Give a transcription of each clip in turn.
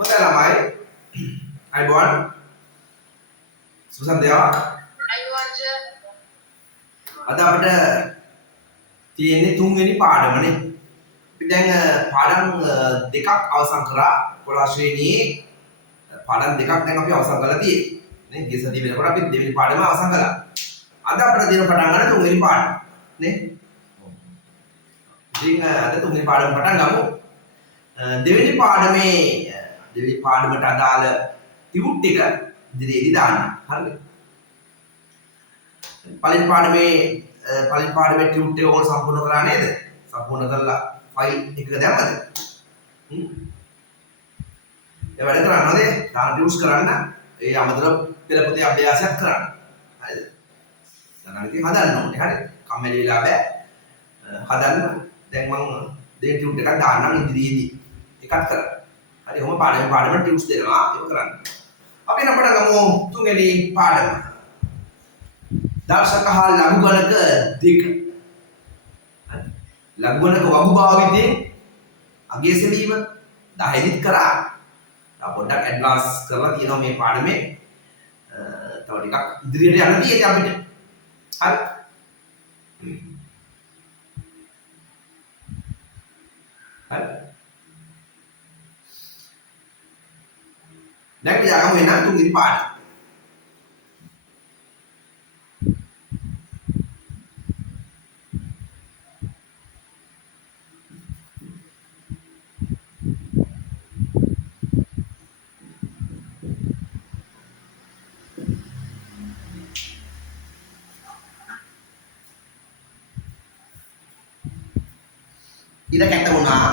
Hොඳයි ළමයි. අයිබෝන්. සුසන් දේවා. අද අපිට තියෙන්නේ තුන්වෙනි පාඩමනේ. අපි දැන් පාඩම් දෙකක් අවසන් කරා. 11 ශ්‍රේණියේ පාඩම් දෙකක් දැන් අපි අවසන් කරලා තියෙන්නේ. නේ? ගිය සතියේ වෙනකොට අපි දෙවෙනි පාඩම අවසන් කළා. අද අපිට දෙන පටන් ගන්න තුන්වෙනි පාඩම. නේ? ඉතින් අද තුන්වෙනි පාඩම පටන් ගමු. දෙවෙනි පාඩමට අදාළ ටියුට් ටික ඉදිරියේදී දාන්න. හරිද? පළවෙනි පාඩමේ ටියුට් එක ඕන සම්පූර්ණ කරා නේද? සම්පූර්ණ කරලා ෆයිල් එක දැම්මද? ඒ වැඩ කරන්න ඕනේ. දාන්න යූස් කරන්න. ඒ අමතර පෙළ පොතේ අභ්‍යාසයක් කරන්න. හරිද? දැන් ඉතින් හදන්න ඕනේ. හරිද? කම්මැලි වෙලා බෑ. හදන්න. දැන් මම දෙන ටියුට් එකක් දාන්නම් ඉදිරියේදී. එකක් කරන්න. හරි ඔහොම පාඩම ටියුට්ස් දෙනවා ඒක කරන්න. අපි එන පටන් ගමු තුන්වෙනි පාඩම. දර්ශක හා ලඝු ගණක දෙක. ලඝු ගණක වගු භාවිතයෙන් අගය සෙවීම 10 දිත් කරා. පොඩ්ඩක් ඇඩ්වාන්ස් කරලා තියෙනවා මේ පාඩමේ. තව ටිකක් ඉදිරියට යන්න තියෙන්නේ අපිට. හරි. හරි. දැන් යාගම වෙන තුන්වෙනි පාඩම. ඉර කැට වුණා.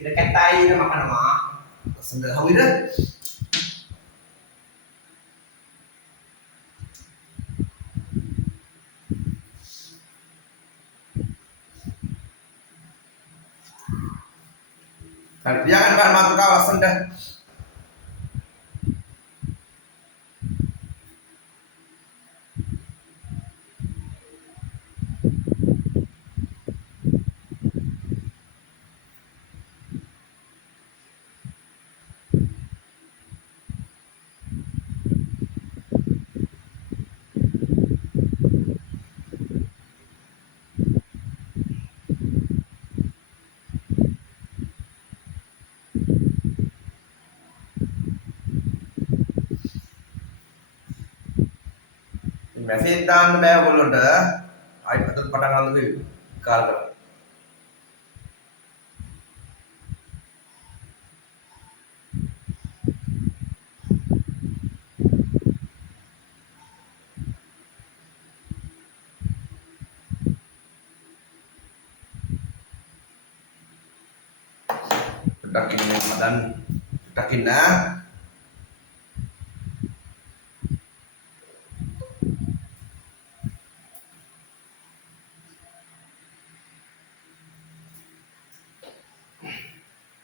ඉර කැටයි ඉර මකනවා. ලස්සනට හවුද? හරි ලියාගන්න බෑ මාතෘකාව ලස්සනට. मैसेज दान मैं बोलो डा आई पता पता कर लो कार कर takin dan takin na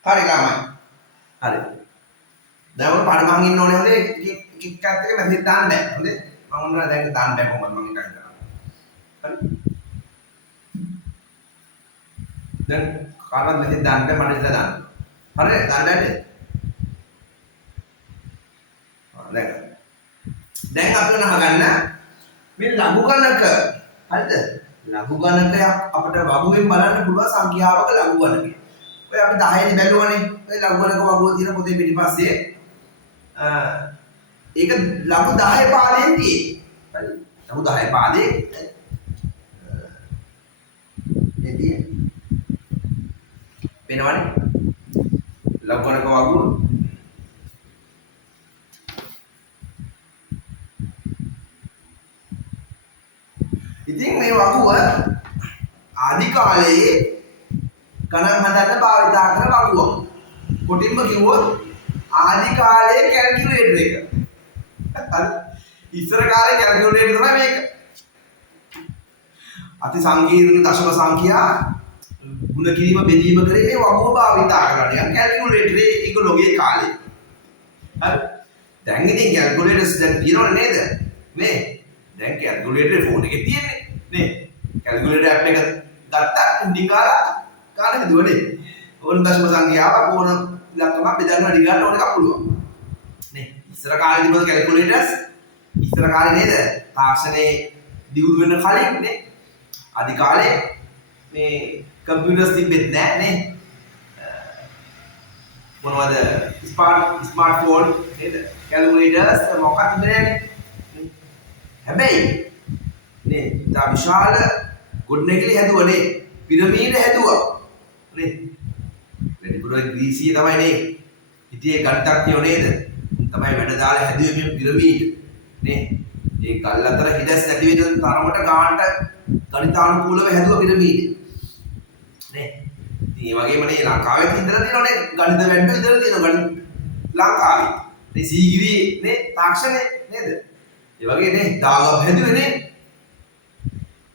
හරි ළමයි. හරි. දැන් ඔය පාඩම අහන් ඉන්න ඕනේ හොඳේ. එකක් එක මැසේජ් දාන්න බෑ. හොඳේ. මම උන්වහන්සේ දැන් දාන්න බෑ කොහොමද මම එකක් කරා. හරි. දැන් කාටවත් මැසේජ් දාන්න බෑ මට ඉස්සලා දාන්න. හරිද? දාන්න බෑනේ. දැන් අපි අහගන්න මේ ලඝු ගණක. හරිද? ලඝු ගණකයක් අපිට වගුවෙන් බලන්න පුළුවන් සංඛ්‍යාවක ලඝු ගණකය. ඔය අපි 10 නේ බැලුවනේ. ඔය ලඝු ගණක වගුව තියෙන පොතේ පිටිපස්සේ ඒක ලඝු 10 පාදයෙන් තියෙන්නේ. හරි. ලඝු 10 පාදේ එදී වෙනවනේ. ලඝු ගණක වගුව. ඉතින් මේ වගුව ආදි කාලයේ ගණන් හදන්න භාවිතා කරන වගුවක්. කොටින්ම කිව්වොත් ආදි කාලයේ කැල්කියුලේටර් එක. හරි. ඉස්සර කාලේ කැල්කියුලේටර් තමයි මේක. අති සංකීර්ණ දශම සංඛ්‍යා ගුණ කිරීම බෙදීම කරේ මේ වගුව භාවිතා කරලා නිකන් කැල්කියුලේටරේ ඒගොල්ලෝගේ කාලේ. හරි. දැන් ඉතින් කැල්කියුලේටර්ස් දැන් තියෙනවනේ නේද? මේ දැන් කැල්කියුලේටරේ ෆෝන් එකේ තියෙන්නේ නේ. කැල්කියුලේටර් ඇප් එක ගත්තා ඉන්දිකාලා කාලෙක දුවනේ. ඕන දශම සංඛ්‍යාවක් ඕන ඉලක්කමක් බෙදන්න වැඩි ගන්න ඕන එකක් පුළුවන්. නේ ඉස්සර කාලේ තිබුණ කැල්කියුලේටර්ස් ඉස්සර කාලේ නේද? තාක්ෂණයේ දියුණු වෙන කලින් නේ අධි කාලේ මේ කම්පියුටර්ස් තිබෙත් නෑ නේ. මොනවද ස්මාර්ට්ෆෝන් නේද? කැල්කියුලේටර්ස් මොකක්ද තිබුණේ නෑනේ. හැබැයි නේ තා විශාල ගොඩනැගිලි හැදුවනේ පිරමීඩ හැදුවා නේ. වැඩිපුර ග්‍රීසිය තමයි නේ හිටියේ ගණිතඥයෝ නේද? තමයි වැඩ දාලා හැදුවේ මේ පිරමීඩ නේ. ඒ ගල් අතර හිඩස් නැති වෙන තරමට ගානට ගණිතානුකූලව හැදුවා පිරමීඩ නේ. ඉතින් ඒ වගේම නේ ලංකාවේ ඉඳලා තියෙනවනේ ගණිත වැඩ ඉඳලා තියෙනවා ගණිත ලංකාවේ. මේ සීගිරි නේ තාක්ෂණය නේද? ඒ වගේ නේ දාගම් හැදුවේ නේ.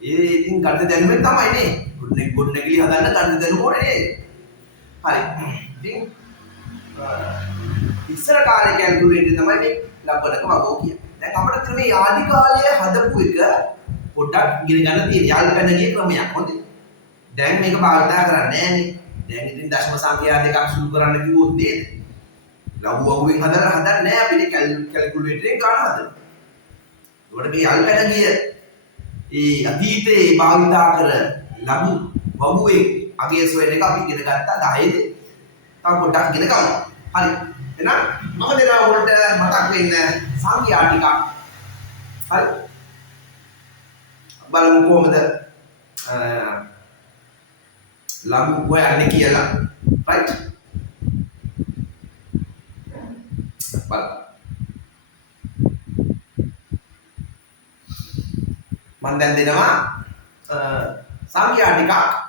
ඒ ඉතින් ගණිත දැනුමෙන් තමයි නේ ගොඩනැගිලි හදන්න ගණිත දැනුම ඕනේ නේද? හරි. ඉතින් ඉස්සර කාලේ කැල්කියුලේටර් තමයි මේ ලබනක වගෝ කියන්නේ. දැන් අපිට තියෙන මේ ආදි කාලයේ හදපු එක පොඩ්ඩක් ඉගෙන ගන්න තියෙන යාල්පැන ගිය ක්‍රමයක්. හොඳයි. දැන් මේක භාවිතා කරන්නේ නැහැනේ. දැන් ඉතින් දශම සංඛ්‍යා දෙකක් සුළු කරන්න කිව්වොත් නේද? ලඝු වගුවෙන් හදන්න නැහැ අපිට කැල්කියුලේටරෙන් ගන්න හදන්න. ඒකට මේ යාල්පැන ගිය ඒ අතීතයේ භාවිතා කර ලඝු වගුවේ අගය සොයන එක අපි ඉගෙන ගත්තා 10 දී. තව පොඩ්ඩක් ඉගෙන ගමු. හරි. එහෙනම් මම දෙනවා ඔයාලට මතක් වෙන්න සංඛ්‍යා ටිකක්. හරි. බලමු කොහොමද ලඝු හොයන්නේ කියලා. රයිට්. බලන්න. මම දැන් දෙනවා සංඛ්‍යා ටිකක්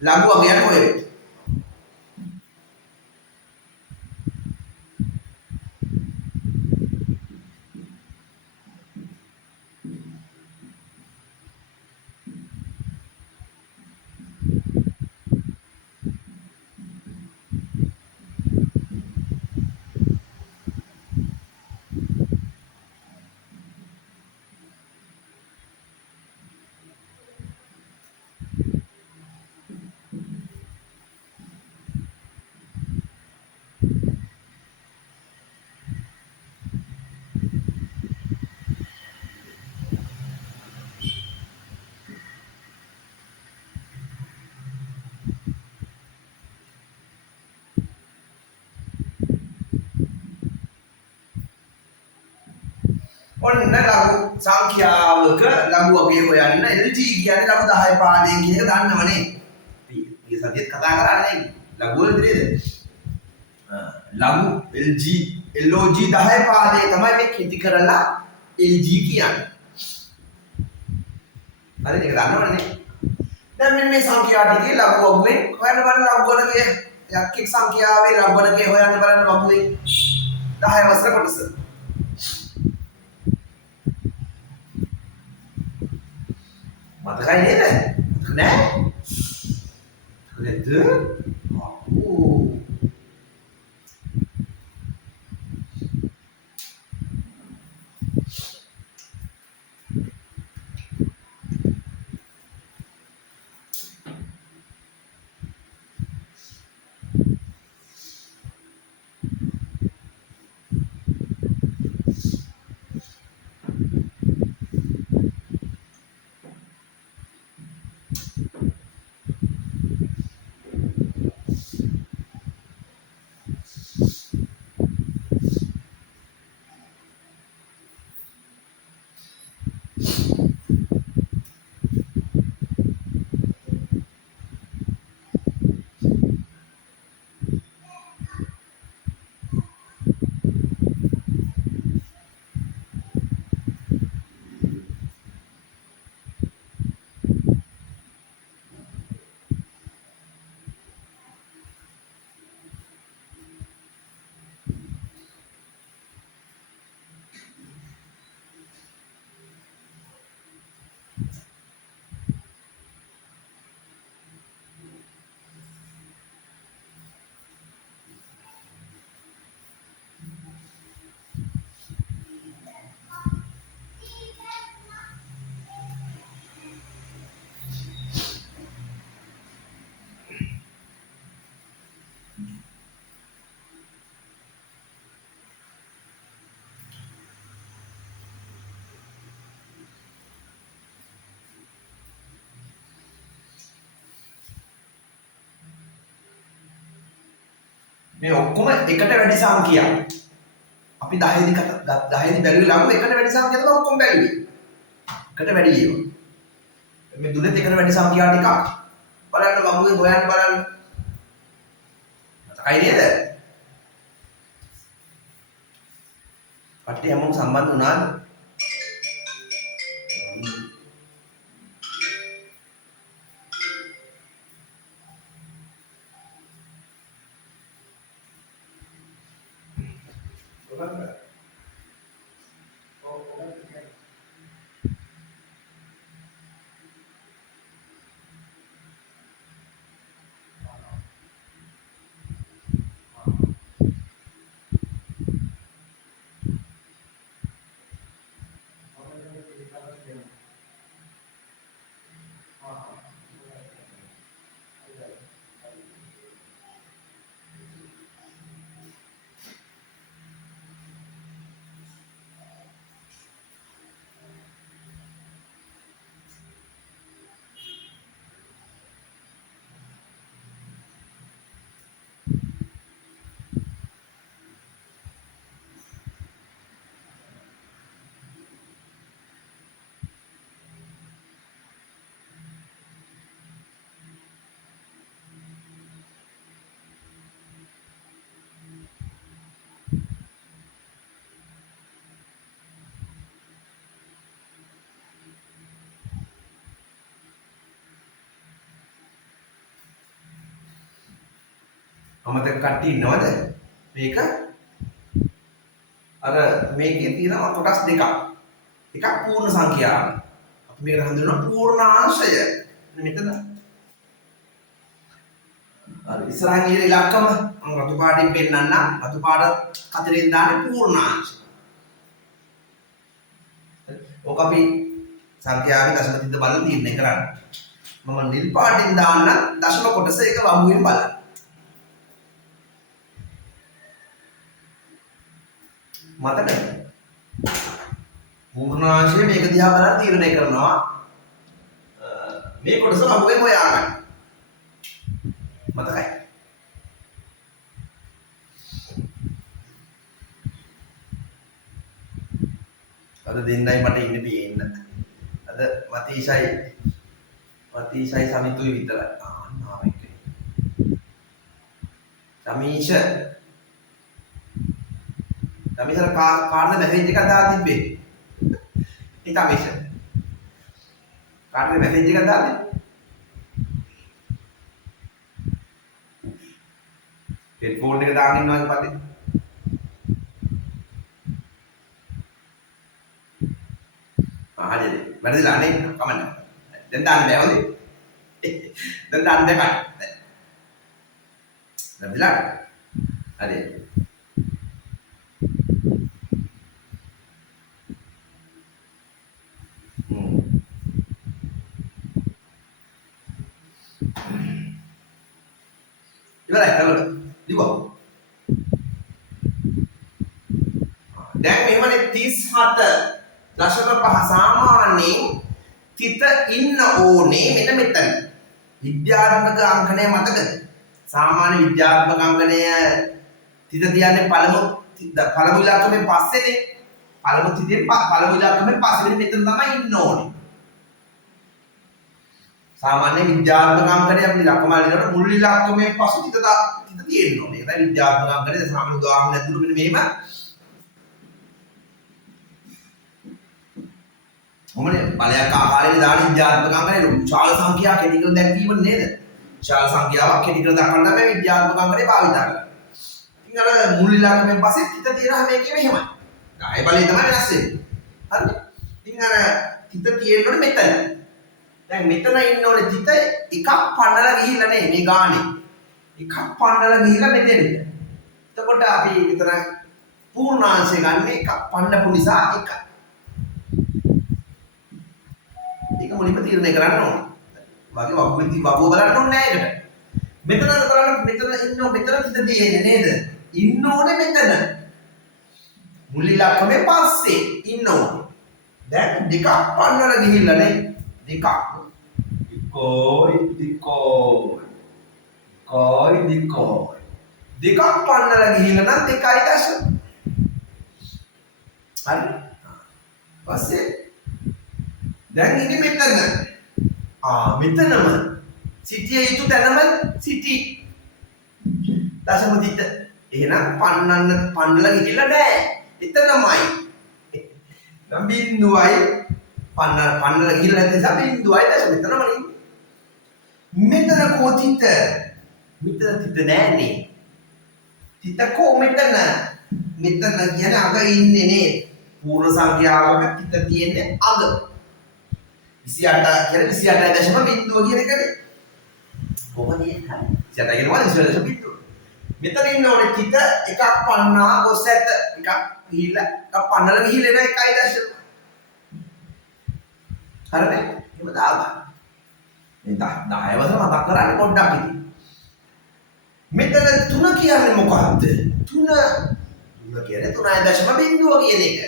ලඝු අගයන් හොයන්න. ඔන්න ලඝු සංඛ්‍යාවක ලඝු අගය හොයන්න LG කියන්නේ ලඝු 10 පාදයෙන් කියන එක දන්නවනේ. අපි ඊයේ සතියේත් කතා කරන්නේ ලඝු වල නේද? ලඝු LOG 10 පාදයේ තමයි මේ කෙටි කරලා LG කියන්නේ. හරිද? ඒක දන්නවනේ. දැන් මෙන්න මේ සංඛ්‍යා ටිකේ ලඝු වගුවෙන් හොයන්න බලන්න ලඝු වර්ගයේ යක් එක් සංඛ්‍යාවේ ලඝු වර්ගයේ හොයන්න බලන්න වගුවේ 10 වසර කොටස. මතකයි නේද? නෑ? නේද? ඔව්. මේ ඔක්කොම එකට වැඩි සංඛ්‍යා. අපි 10 දී 10 දී බැලුවේ ළඟ එකට වැඩි සංඛ්‍යා තමයි ඔක්කොම බැලුවේ. එකට වැඩි ඒවා. මේ දුලෙත් එකට වැඩි සංඛ්‍යා ටිකක් බලන්න වගුවේ හොයන්න බලන්න. මතකයි නේද? කට්ටිය හැමෝම සම්බන්ධ වුණාද? අමතක කට්ටිය ඉන්නවද? මේක අර මේකේ තියෙනවා කොටස් දෙකක්. එකක් පූර්ණ සංඛ්‍යාව. අපි මේක හඳුන්වනවා පූර්ණාංශය. මෙතන අර ඉස්සරහින් ඉර ඉලක්කම මම රතු පාටින් පෙන්නන්නම්. රතු පාට කතරෙන් දාන්නේ පූර්ණාංශ. ඕක අපි සංඛ්‍යාවේ දශම තිත බලලා තීරණය කරන්න. මම නිල් පාටින් දාන්න දශම කොටස එක වගුවෙන් බලන්න. මතකද? පූර්ණාංශය මේක දිහා බලලා තීරණය කරනවා. මේ කොටස වගුවෙන් හොයාගන්න. මතකයි? අද දෙන්නයි මට ඉන්න පේන්න. අද මතීෂයි සමිතුයි විතරයි. ආන්නාවෙක්. සමීෂ තමීසර කාර්ද මැසේජ් එකක් දාලා තිබ්බේ. තමීස. කාර්ද මැසේජ් එකක් දාන්නේ? හෙඩ්ෆෝන් එක දාගෙන ඉන්නවා පස්සේ. හරිද? වැරදිලා නේ කමන්න. දැන් දාන්න බෑ හොඳේ. දැන් දාන්න බෑ. වැරදිලා. හරි. ඉවරයි කරලා ලිව්වා. දැන් මෙහෙමනේ 37.5 සාමාන්‍යයෙන් තිත ඉන්න ඕනේ මෙන්න මෙතන. විද්‍යාත්මක අංකණය මතකද? සාමාන්‍ය විද්‍යාත්මක අංකණය තිත තියන්නේ පළමු ඉලක්කමෙන් පස්සේනේ. පළමු ඉලක්කමෙන් පස්සේ මෙතන තමයි ඉන්න ඕනේ. सामान्य विद्यात्मक अंकणे अपनी लक्कमालिनට මුල් ඉලක්කමේ පසු තිත තියෙන්න ඕනේ. ඒක තමයි විද්‍යාත්මක අංකනේ සාමාන්‍ය උදාහරණයක් දුන්නු මෙන්න මෙහෙම. මොමනේ බලයක් ආකාරයෙන් දාන විද්‍යාත්මක අංකනේ විශාල සංඛ්‍යාවක් කෙටි කර දැක්වීම නේද? විශාල සංඛ්‍යාවක් කෙටි කර දක්වන්න තමයි විද්‍යාත්මක අංකනේ භාවිත කරන්නේ. ඉතින් අර මුල් ඉලක්කමෙන් පස්සේ තිත තියෙනවා මේකේ මෙහෙමයි. ගාය බලය තමයි වෙනස් වෙන්නේ. හරිද? ඉතින් අර තිත තියෙනකොට මෙතන දැන් මෙතන ඉන්න ඕනේ තිත එකක් පන්නලා ගිහිල්ලා නේ මේ ගානේ. එකක් පන්නලා ගිහිල්ලා මෙතෙන්ට. එතකොට අපි විතර පූර්ණාංශය ගන්න එකක් පන්නපු නිසා එක. ඒක මුලින්ම තීරණය කරන්න ඕනේ. වගේ වගුවෙන්දී වගුව බලන්න ඕනේ නෑ ඒකට. මෙතන බලන්න මෙතන ඉන්නෝ මෙතන තිත තියෙන්නේ නේද? ඉන්න ඕනේ මෙතන. මුල් ඉලක්කමේ පස්සේ ඉන්න ඕනේ. දැන් දෙකක් පන්නලා ගිහිල්ලා නේ. දෙකක්. Dikoi. දෙකක් පන්නලා ගිහිල්ලා නම් 2යි දශම. හරි. පස්සේ දැන් ඉන්නේ මෙතන. මෙතනම සිටිය යුතු තැනම සිටි. දශම තිත. එහෙනම් පන්නලා ගිහිල්ලා නැහැ. එතනමයි. නම් බිඳුවයි පන්නලා ගිහිල්ලා නැති නිසා බිඳුවයි දශම එතනමනේ. මෙතන කොතිත? මෙතන තිත නෑනේ. තිත කො මෙතන? මෙතන කියන්නේ අග ඉන්නේ නේ. පූර්ණ සංඛ්‍යාවක තිත තියෙන්නේ අග. 28 කියන්නේ 28.0 කියන එකනේ. කොහොමද කියන්නේ? 28 කියන්නේ 28.0. මෙතන ඉන්න ඕනේ තිත එකක් පන්නා කොස් ඇත එකක් ගිහිල්ලා එකක් පන්නලා ගිහිල්ලා එන 1.0. හරිද? එහෙම දාගන්න. මේ 10 වසර මතක් කරන්නේ පොඩ්ඩක් ඉතින්. මෙතන 3 කියන්නේ මොකක්ද? 3 කියන්නේ 3.0 කියන එක.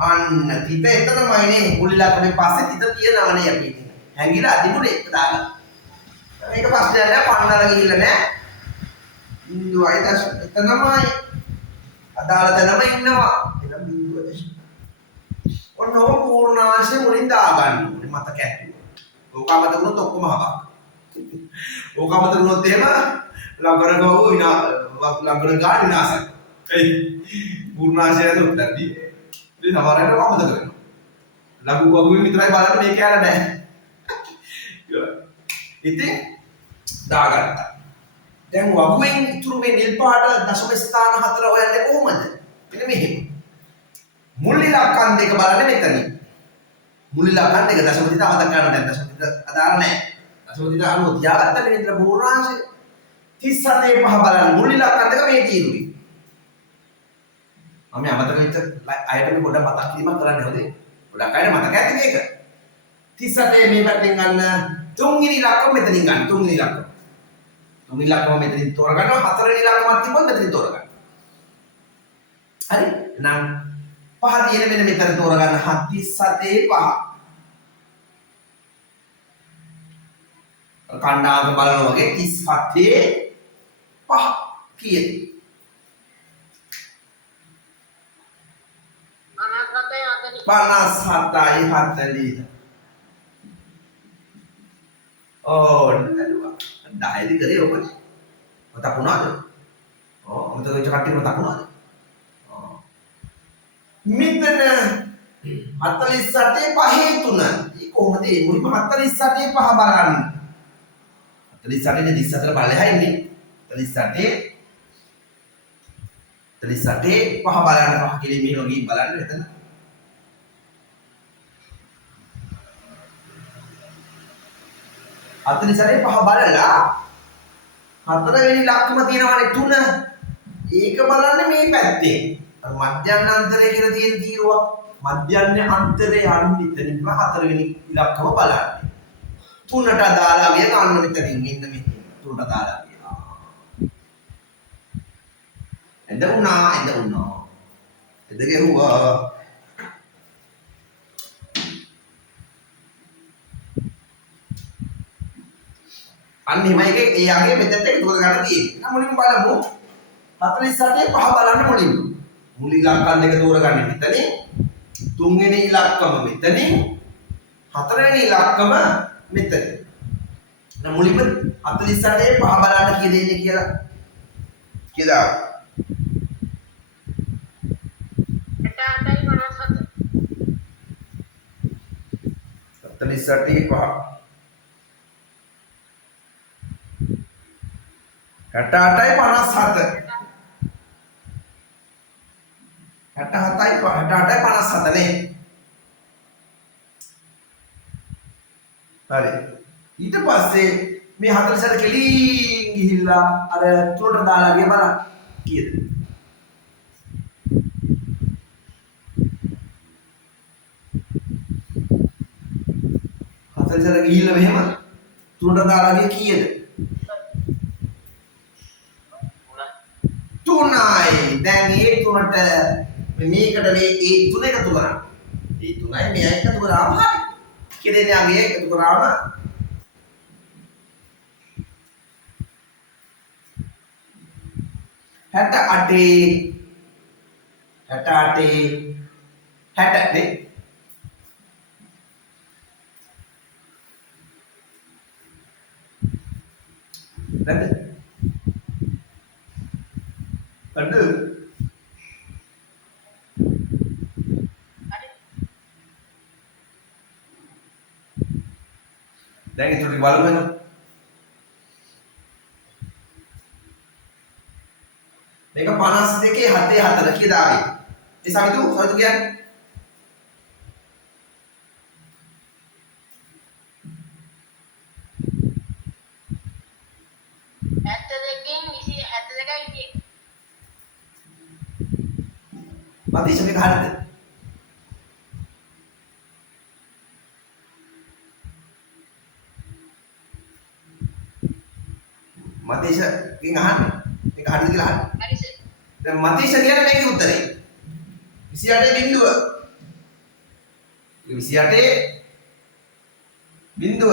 අන්න තිත එතනමයිනේ මුල් ඉලක්කමේ පස්සේ තිත තියෙනවනේ අපි ඉතින්. හැංගිලා තිබුණේ ඒක දාගන්න. මේක ප්‍රශ්නයක් නෑ පන්නලා ගිහිල්ලා නෑ. බිඳුවයි දශම එතනමයි. අදාළ තැනම ඉන්නවා. එහෙනම් බිඳුව දශම. ඔන්න ඔය පූර්ණාංශය මුලින් දාගන්න ඕනේ මතක ඇතුළේ. ඕක අමතක වුණොත් ඔක්කොම හබක්. ඕක අමතක වුණොත් එහෙම ලබන ගාව විනාශයි. ඒ පූර්ණාංශය දුන්නදී ඉතින් සමහරවිට අමතක වෙනවා. ලඝු වගුවේ විතරයි බලන්න මේ කැල නැහැ. ඉතින් දාගත්තා. දැන් වගුවෙන් ඉතුරු මේ නිල් පාට දශම ස්ථාන 4 හොයන්නේ කොහොමද? මෙන්න මෙහෙම. මුල් ඉලක්කම් දෙක බලන්න මෙතනින්. මුල් ඉලක්කම් දෙක දශම දිට අමතක කරන්න දැන් දශම දිට අදාළ නැහැ. දශම දිට අනුව තියාගත්තා නේ විතර පූර්ණාංශය. 37 5 බලන්න මුල් ඉලක්කම් දෙක මේ තියෙන්නේ. මම අමතක වෙච්ච අයට මේ පොඩ්ඩක් මතක් කිරීමක් කරන්න හොදේ. ගොඩක් අයට මතක ඇති මේක. 38 මේ පැත්තෙන් ගන්න තුන්වෙනි ඉලක්කම මෙතනින් ගන්න තුන්වෙනි ඉලක්කම. තුන්වෙනි ඉලක්කම මෙතනින් තෝරගන්නවා හතරවෙනි ඉලක්කමත් තිබ්බොත් මෙතනින් තෝරගන්න. හරි? එහෙනම් පහ තියෙන මෙන්න මෙතන තෝරගන්න 37 5. කණ්ඩායම බලනවා වගේ 37 5 කීයද? 57යි 40. නළුවා. 10 දි කරේ ඔබනේ. මතක් වුණාද? අමතක වෙච්ච කට්ටිය මතක් වුණාද? මෙතන 48 5 3. ඒ කොහොමද මේ මුලින්ම 48 5 බලන්න. 48 නේ 34 බලලා ඉන්නේ. 48 5 බලන්න පහ කියලා මේ වගේ බලන්න එතන. 48 5 බලලා හතරවෙනි ලක්කම තියෙනවානේ 3. ඒක බලන්නේ මේ පැත්තේ. අර මධ්‍යන්න අන්තරය කියලා තියෙන තීරුවක්. මධ්‍යන්න අන්තරය යන්නේ ඉතින් හතරවෙනි ඉලක්කම බලන්නේ. 3ට අදාළව ගන්න මෙතනින් ඉන්න මේ 3ට අදාළව. එඳ වුණා. එඳ ගෙවුවා. අන්න එහෙමයි එකේ ඒ යගේ මෙතෙන්ට එකතු කරගන්න තියෙන්නේ. නම් මුලින්ම බලමු 48 5 බලන්න මුලින්ම. මුල් ඉලක්කම් දෙක තෝරගන්න මෙතනින්. තුන්වෙනි ඉලක්කම මෙතනින්. හතරවෙනි ඉලක්කම මෙතනින්. නම් මුලින්ම 48 5 බලන්න කී දෙන්නේ කියලා. 48 5 68යි 57. 68යි 57 නේ. හරි. ඊට පස්සේ මේ 40ට කෙලින් ගිහිල්ලා අර තුනට දාලා ගිය බලන්න කීයද? හතරට ගිහිල්ලා මෙහෙම තුනට දාලා ගිය කීයද? 3යි. දැන් ඒ 3ට මේකට මේ ඒ 3 එකතු කරා. ඒ 3යි මේ එකතු කරාම හරි. කෙරෙනාගේ එකතු කරාම 68 68 60 නේ නැද්ද? අඩු දැන් ඉතුරු ටික බලමු එහෙනම්. මේක 52 74 කීයද ආවේ? ඒ සවිතු කියන්නේ 72 මතීෂ මේක හරියද? මතීෂගෙන් අහන්න. මේක හරියද කියලා අහන්න. හරි සර්. දැන් මතීෂ කියන්නේ මේකේ උත්තරේ. 28 බිඳුව. 28 බිඳුව.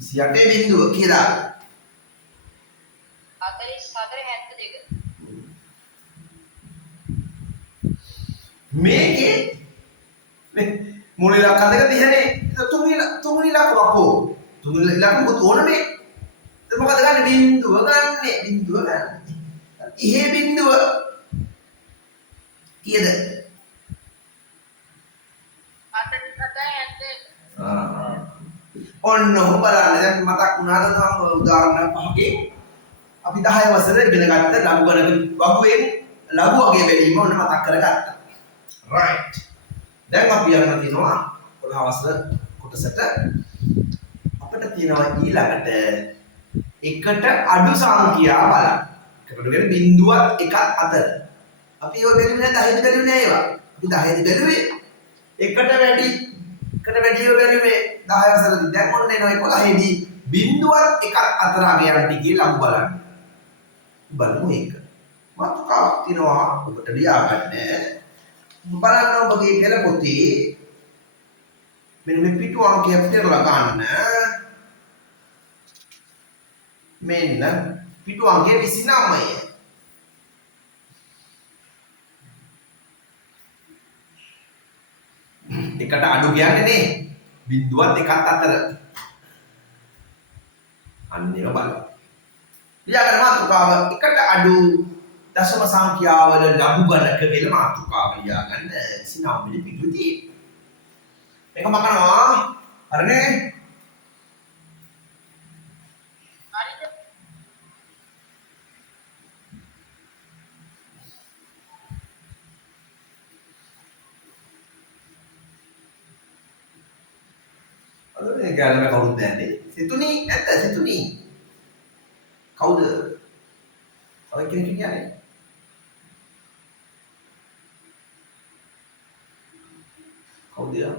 28 බිඳුව කියලා. 44 72. මේකේ මේ මුල ඉලක්ක දෙක තියෙන්නේ. තුන්වෙනි ඉලක්ක වකෝ. තුන්වෙනි ඉලක්ක මොකද ඕනනේ? දැන් මොකද ගන්න බිඳුව ගන්නෙ. බිඳුව ගන්න. ඉහි බිඳුව කීයද? 47 ඔන්න ඔහොම බලන්න. දැන් මතක් වුණාද නම් උදාහරණ පහකින් අපි 10 වසර ඉගෙන ගත්ත ලඝු ගණක වගුවෙන් ලඝු වගේ බැලීම ඔන්න මතක් කරගත්තා. right. දැන් අපි යන්න තියෙනවා 11 වසර කොටසට. අපිට තියෙනවා ඊළඟට එකට අඩු සංඛ්‍යා බලන්න. එකට අඩු කියන්නේ බිඳුවත් එකත් අතර. අපි ඒව බැලුවේ නැහැ 10 බැලුවේ නැහැ ඒවා. අපි 10 බැලුවේ එකට වැඩි ඒව බැලුවේ 10 වසරදී. දැන් ඔන්න එනවා 11 දී බිඳුවත් එකත් අතර අගයන් ටිකේ ලඝු බලන්න. බලමු ඒක. මාතෘකාවක් තියෙනවා ඔබට ලියා ගන්න. බලන්න ඔබගේ පෙළ පොතේ මෙන්න මේ පිටු අංකයක් තියලා ගන්න. මෙන්න පිටු අංකය 29. එකට අඩු කියන්නේ නේ බිඳුවත් එකත් අතර. අන්න ඒක බලන්න. ඊළඟ මාතෘකාව එකට අඩු දශම සංඛ්‍යාවල ලඝු ගණක වල මාතෘකාව ලියා ගන්න 29 වෙනි පිටුවේ තියෙන්නේ. මේක මකනවා. හරිනේ? හරිද? අද ගාලම කවුරුද නැන්නේ? සිතුනි නැත්ද සිතුනි? කවුද? ඔය කෙනෙක් කියන්නේ? කවුද යා?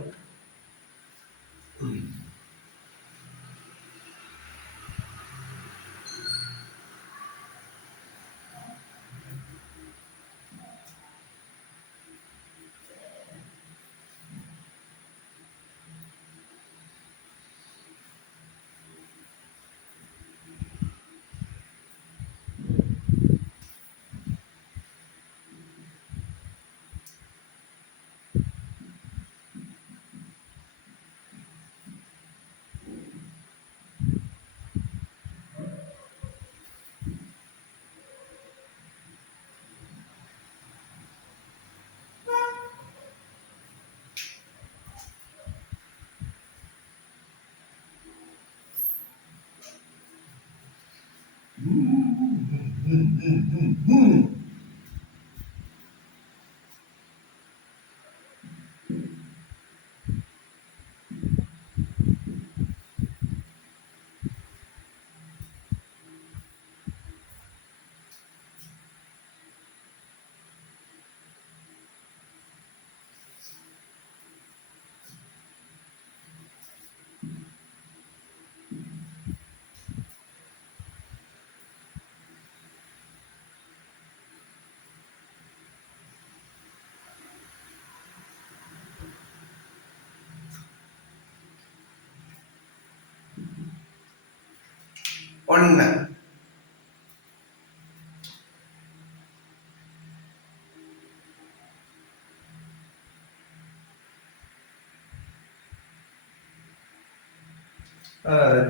ඔන්න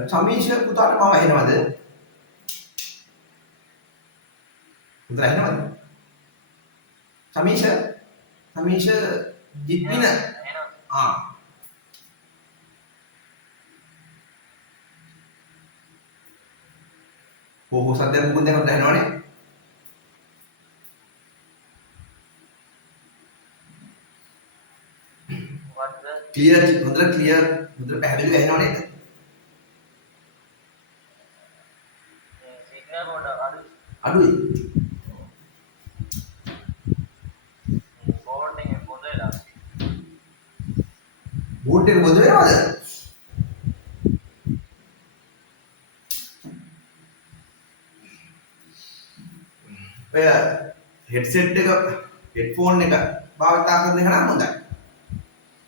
සමීෂ පුතාට මම එනවද? පුතා එනවද? සමීෂ ජිත්වින කොහොම සද්දයක් මුකුත් දැන් හොඳ ක්ලියර් හොඳට පැහැදිලිව ඇහෙනව නේද? සිග්නල් පොඩ අඩුයි. බෝඩ් එකේ පොද වෙලා. බෝඩ් එක බොද වෙනවද? ඔය හෙඩ්සෙට් එක හෙඩ්ෆෝන් එක භාවිතා කරන එක නම් හොඳයි.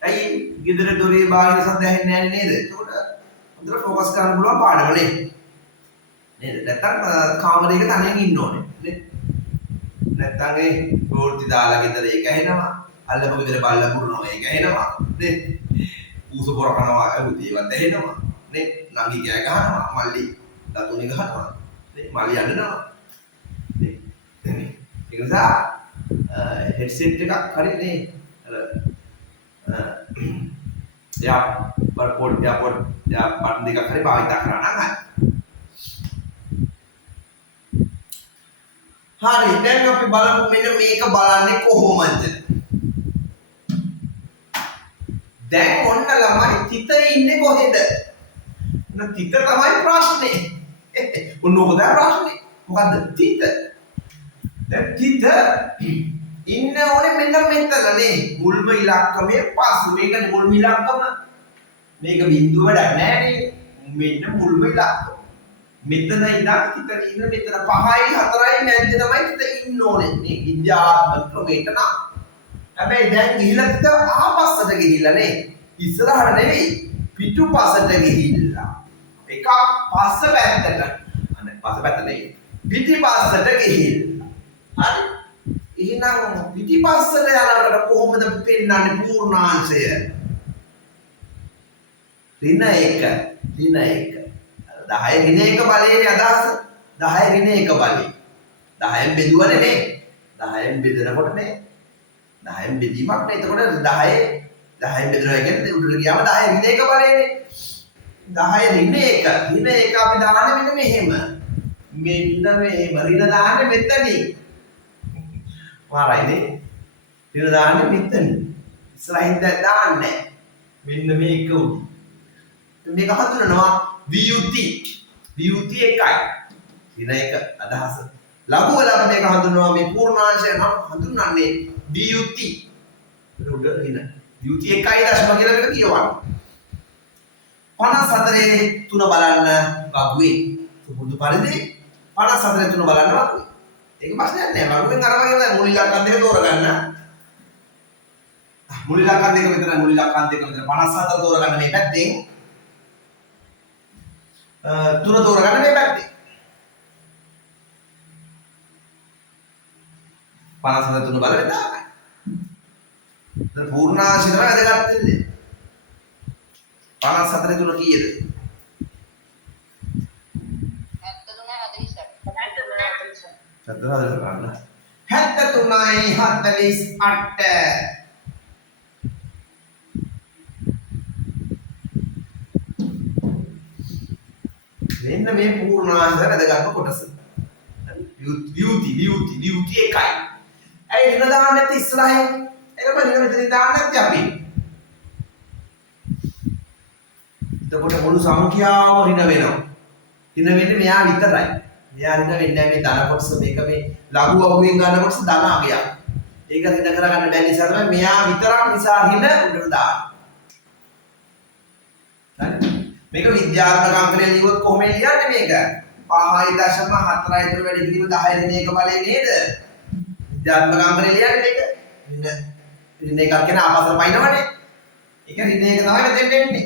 ඇයි ගෙදර දොරේ බාහිර සද්ද ඇහෙන්නේ නැහැ නේද? ඒකට හොඳට ફોකස් කරන්න පුළුවන් පාඩමනේ. නේද? නැත්තම් කාමරයක තනියෙන් ඉන්න ඕනේ. නේද? නැත්තම් ඒ රෝල්ටි දාලා ගෙදර ඒක ඇහෙනවා. අල්ලපු ගෙදර බල්ලා පුරනවා ඒක ඇහෙනවා. නේද? ඌස පොර කනවා ඒවත් ඇහෙනවා. නේද? නංගි කෑ ගහනවා. මල්ලි දතුනි ගහනවා. නේද? මල්ලි අඬනවා. නේද? ඒ නිසා හෙඩ්සෙට් එකක් හරි නේ. या बटन දෙකක් හරි භාවිත කරා නම් හරි දැන් අපි බලමු මෙන්න මේක බලන්නේ කොහොමද දැන් ඔන්න ළමයි තිත ඉන්නේ කොහෙද තිත තමයි ප්‍රශ්නේ ඔන්නෝක දැන් ප්‍රශ්නේ මොකද්ද තිත දැන් තිත ඉන්න ඕනේ මෙන්න මෙතනනේ මුල්ම ඉලක්කමේ පස් මේකනේ මුල්ම ඉලක්කම මේක බිඳුව වැඩක් නෑනේ මෙන්න මුල්ම ඉලක්කම මෙතන ඉඳන් හිතට ඉන්න මෙතන 5යි 4යි මැද්දේ තමයි හිත ඉන්න ඕනේ මේ විද්‍යාත්මක ක්‍රමයට නම් හැබැයි දැන් ගිහිල්ලා හිත ආපස්සට ගිහිල්ලා නේ ඉස්සරහට නෙවෙයි පිටුපසට ගිහිල්ලා එකක් පස්ස පැත්තට අනේ පස්ස පැත්ත නෙවෙයි පිටිපස්සට ගිහිල්ලා හරි එහෙනම් පිටිපස්සට යනකොට කොහොමද පෙන්වන්නේ පූර්ණාංශය? ඍණ 1 10 ඍණ 1 බලයේ අදහස 10 ඍණ 1 බලය 10න් බෙදුවනේ නේ 10න් බෙදනකොට නේ 10න් බෙදීමක් නේ එතකොට 10න් බෙදනවා කියන්නේ උඩට ගියාම 10 ඍණ 1 බලයනේ 10 ඍණ 1 අපි දාන්නේ මෙන්න මෙහෙම ඍණ දාන්නේ මෙතනින් මාරයිනේ ඍණ දාන්නේ මෙතන ඉස්සරහින් දාන්නේ මෙන්න මේක උඩ මේක හඳුනනවා වියුති 1යි ඍණ 1 අදහස ලඝු වල අපි මේක හඳුනනවා මේ පූර්ණාංශය නම් හඳුන්වන්නේ වියුති උඩ ඍණ වියුති 1.0 කියලා මේක කියවන්න 54 3 බලන්න වගුවේ සුපුරුදු පරිදි 54 3 බලන්න වගුවේ ඒක ප්‍රශ්නයක් නෑ වගුවෙන් අර වගේ නෑ මුල් ඉලක්කම් දෙක තෝරගන්න මුල් ඉලක්කම් දෙක මෙතන 54 තෝරගන්න මේ පැත්තෙන් 3 තෝරගන්න මේ පැත්තෙන් 54 3 බලන්න දාගන්න දැන් පූර්ණාංශය තමයි වැදගත් වෙන්නේ 54 3 කීයද 73යි 48 මෙන්න මේ පූර්ණාංශ වැදගත්ම කොටස වියුති 1යි ඇයි ඍණ දාන්නේ නැති ඉස්සරහින් ඒක ඍණ මෙතනින් දාන්නේ නැති අපි එතකොට මුළු සංඛ්‍යාවම ඍණ වෙනවා ඍණ වෙන්නේ මෙයා විතරයි මෙයා ඍණ වෙන්නේ නැහැ මේ ධන කොටස මේක මේ ලඝු වගුවෙන් ගන්න කොටස ධන අගයක් ඒක ඍණ කරගන්න බැරි නිසා තමයි මෙයා විතරක් නිසා ඍණ උඩට දාන්නේ හරි මේක විද්‍යාත්මක අංකණය ලියුවොත් කොහොමද ලියන්නේ මේක 5.4 වැඩි කිරීම 10 ඍණ 1 බලය නේද විද්‍යාත්මක අංකණය ලියන්නේ මේක ඍණ එකක් කියන ආපස්සට පයින්නවනේ ඒක ඍණ 1 තමයි මෙතෙන්ට එන්නේ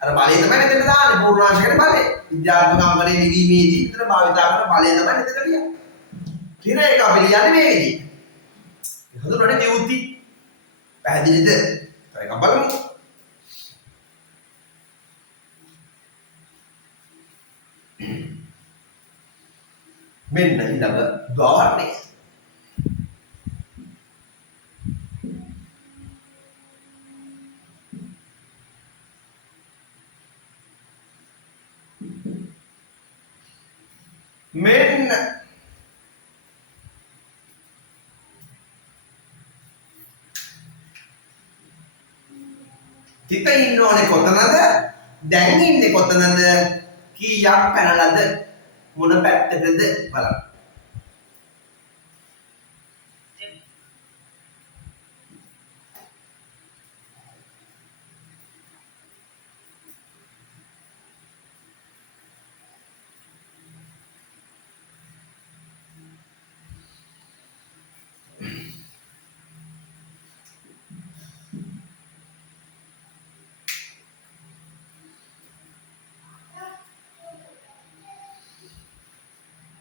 අර බලය තමයි මෙතෙන්ට දාන්නේ පූර්ණාංශයකට බලය විද්‍යාත්මක අංකණය ලිවීමේදී විතර භාවිතා කරන බලය තමයි මෙතෙන්ට ලියන්නේ ඍණ 1 අපි ලියන්නේ මේ විදිහට හඳුනන්නේ වියුති පැහැදිලිද ඒක බලමු මෙන්න ඊළඟ උදාහරණය. මෙන්න තිත ඉන්න ඕනේ කොතනද? දැන් ඉන්නේ කොතනද? කීයක් පැනලාද? මොන පැත්තටද බලන්න.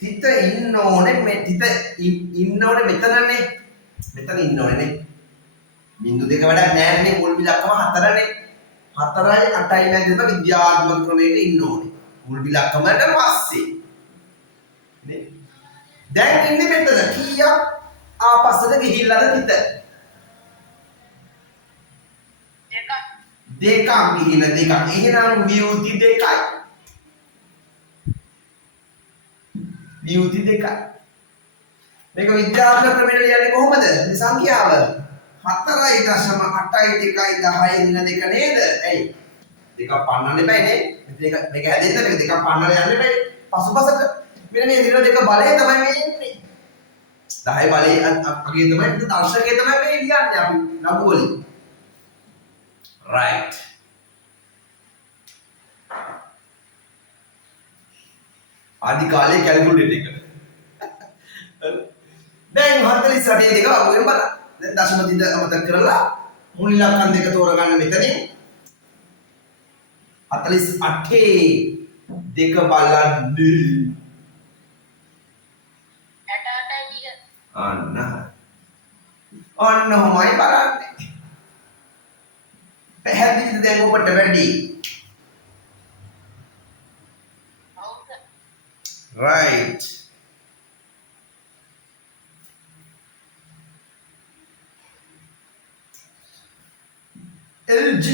තිත ඉන්න ඕනේ මේ තිත ඉන්න ඕනේ මෙතනනේ. මෙතන ඉන්න ඕනේ නේ. බිංදු දෙක වැඩක් නැහැ නේ. මුල් ඉලක්කම 4නේ. 4යි 8යි නැතිව විද්‍යාත්මක ක්‍රමයට ඉන්න ඕනේ. මුල් ඉලක්කමට පස්සේ. නේ. දැන් ඉන්නේ මෙතන. කීයක් ආපස්සට ගිහිල්ලාද තිත? දෙකක් ගිහිල්ලා දෙකක්. එහෙනම් වියුති දෙකයි. වියුති දෙකයි. මේක විද්‍යාත්මක ක්‍රමයට ලියන්නේ කොහොමද? මේ සංඛ්‍යාව 4.8යි 2යි 10යි දින දෙක නේද? ඇයි? දෙකක් පන්නන්න එපා නේ. මේක හැදෙන්න මේක දෙකක් පන්නන්න යන්න එපා. පසුපසට මෙන්න මේ දින දෙක බලය තමයි මේ ඉන්නේ. 10 බලය අගේ තමයි දර්ශකයේ තමයි මේ ලියන්නේ අපි නබු වලින්. right. ආදි කාලේ කැල්කියුලේටර් එක. දැන් 48 දෙක වගුවෙන් බලන්න. දැන් දශම තිත අමතක කරලා මුල් ඉලක්කම් දෙක තෝරගන්න මෙතනින් 48 දෙක බලන්නේ. 68යි 2. අන්න ඔහොමයි බලන්නේ. පැහැදිලිද දැන් ඔබට වැඩි? right. LG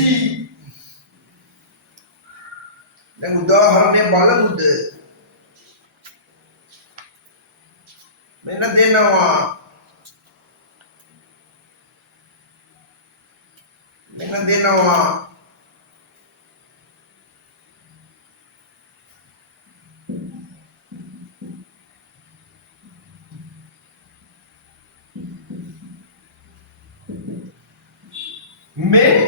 දැන් උදාහරණය බලමුද? මෙන්න දෙනවා. මෙන්න දෙනවා. මෙන්න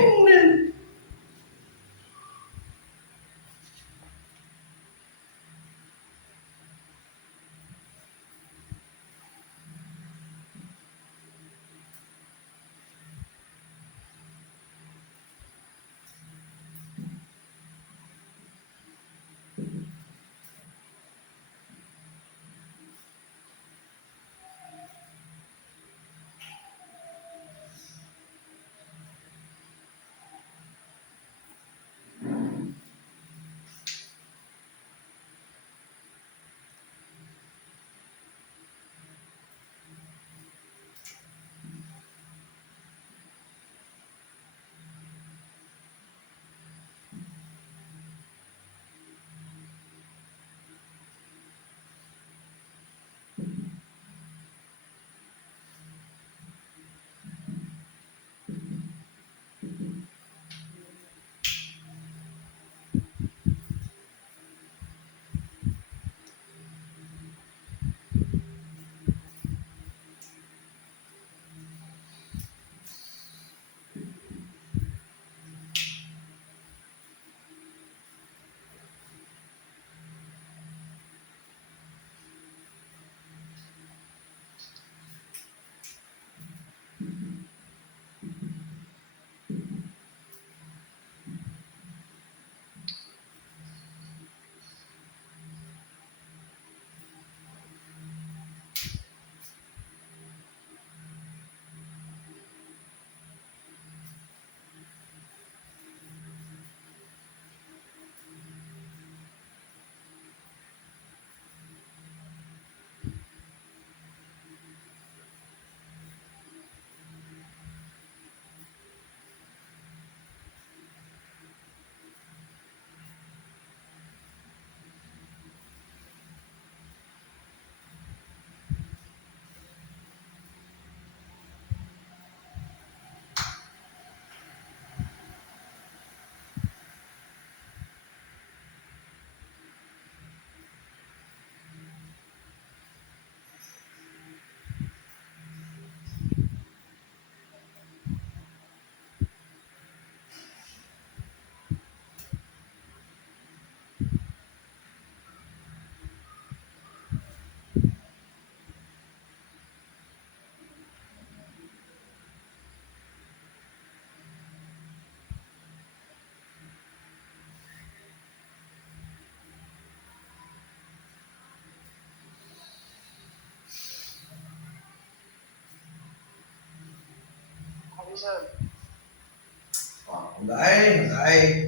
හොඳයි.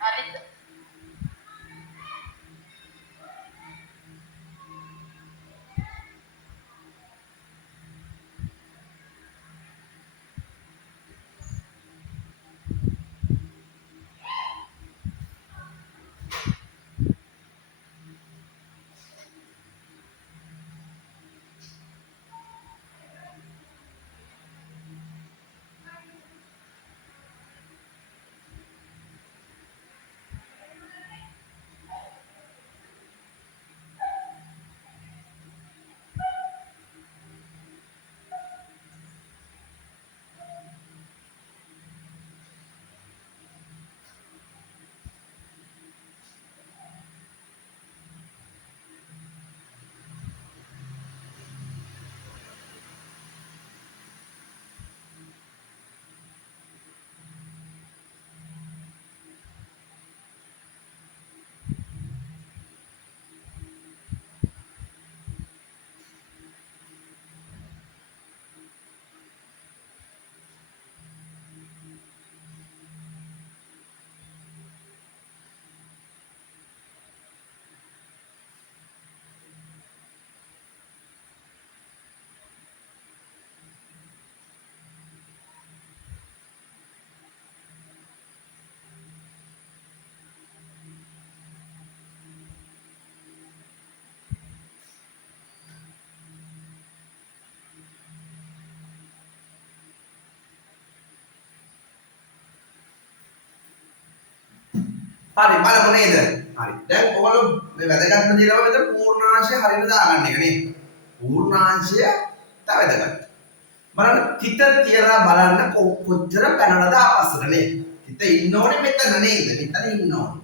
හරිද? හරි බලමු නේද? හරි. දැන් ඔයාලා මේ වැදගත්ම දේ තමයි මෙතන පූර්ණාංශය හරියට දාගන්න එක නේ. පූර්ණාංශය තව වැදගත්. බලන්න තිත තියලා බලන්න කොච්චර පැනනද ආපස්සට නේ. තිත ඉන්න ඕනේ මෙතන නේද? මෙතන ඉන්න ඕනේ.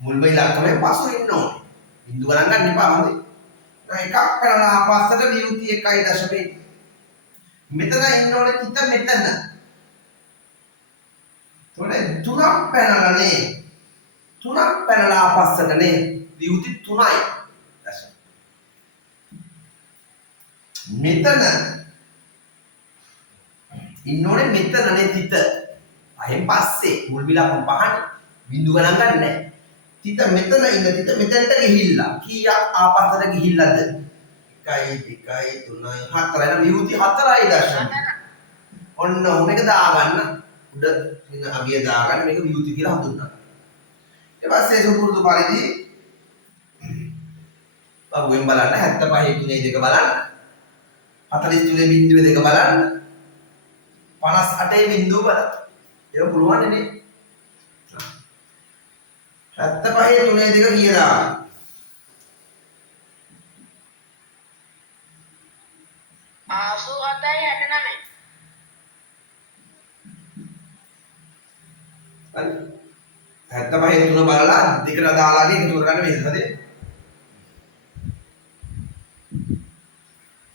මුල්ම ඉලක්කමේ පසු ඉන්න ඕනේ. බිඳු ගණන් ගන්න එපා හොඳේ. දැන් එකක් පැනලා ආපස්සට නියුති 1.1. මෙතන ඉන්න ඕනේ තිත මෙතන. තුනක් පැනලානේ. තුනක් පැනලා ආපස්සටනේ. වියුති 3යි. මෙතන ඉන්නෝනේ මෙතනනේ තිත. අහෙන් පස්සේ මුල් විලක්කම් පහනේ. බිඳු ගණන් ගන්නෑ. තිත මෙතන ඉන්න තිත මෙතනට ගිහිල්ලා. කීයක් ආපස්සට ගිහිල්ලාද? 1 2 3 4 එන වියුති 4යි දශම. ඔන්න ඔහොම එක දාගන්න. උඩ ඉන්න අගිය දාගන්න මේක වියුති කියලා හඳුන්වනවා. ඊට පස්සේ සුපුරුදු පරිදි පහුවෙන් බලන්න 75 3 2 බලන්න 43 බිඳුව 2 බලන්න 58 බිඳුව බලන්න. ඒක පුළුවන් නේ. 75 3 2 කියලා. ආසු 7යි 69. හරි 75 3 බලලා දෙකට දාලාගේ එකතු කරගන්න මේක හරිද?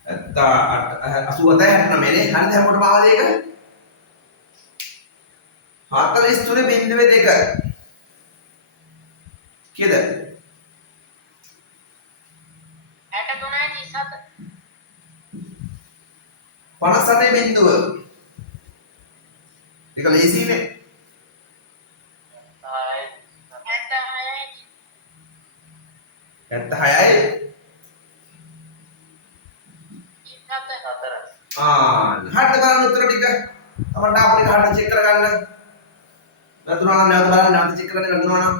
87 69 නේ. හරිද හැමෝටම ආවද ඒක? 43 බිඳුවේ 2 කීයද? 63යි 37. 58 බිඳුව. ඒක ලේසියිනේ. 76යි 4 බලන්න උත්තර ටික. අපිට අපේ කාඩ් චෙක් කරගන්න. වැදුනා නම් නැවත බලන්න නැවත චෙක් කරන්න වැදුනා නම්.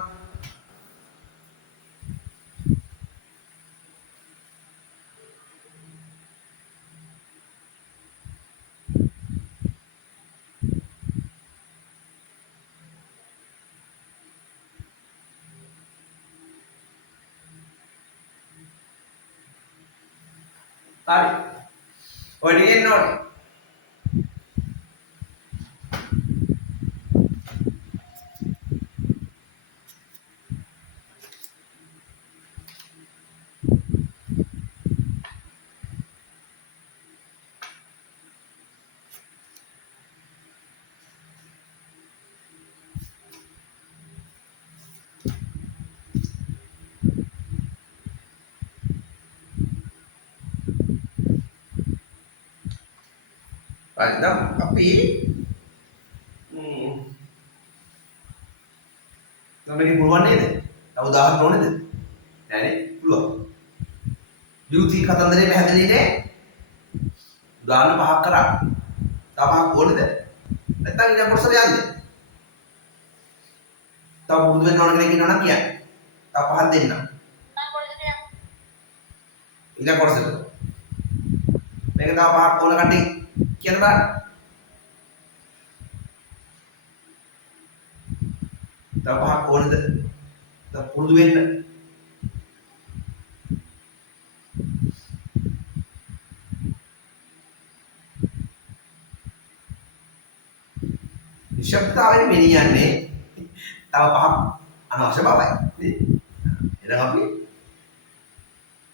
හරි. ඔය ටික එන්න ඕනේ. හරි. දැන් අපි මේක පුළුවන් නේද? තව උදාහරණ ඕනේද? නෑනේ. පුළුවන්. beauty කතන්දරේ පැහැදිලි නේ? උදාහරණ පහක් කරා. තව පහක් ඕනේද? නැත්නම් ඊට කොටසට යන්න. තව පුරුදු වෙන්න ඕන කෙනෙක් ඉන්නවනම් කියන්න. තව පහක් දෙන්නම්. ඊට කොටසට. මේක තව පහක් ඕන කට්ටිය කියන දාන්න. තව පහක් ඕනද? තව පුරුදු වෙන්න. නිශ්ශබ්දතාවයෙන් මෙනියන්නේ තව පහක් අනවශ්‍ය බවයි. නේද? එහෙනම් අපි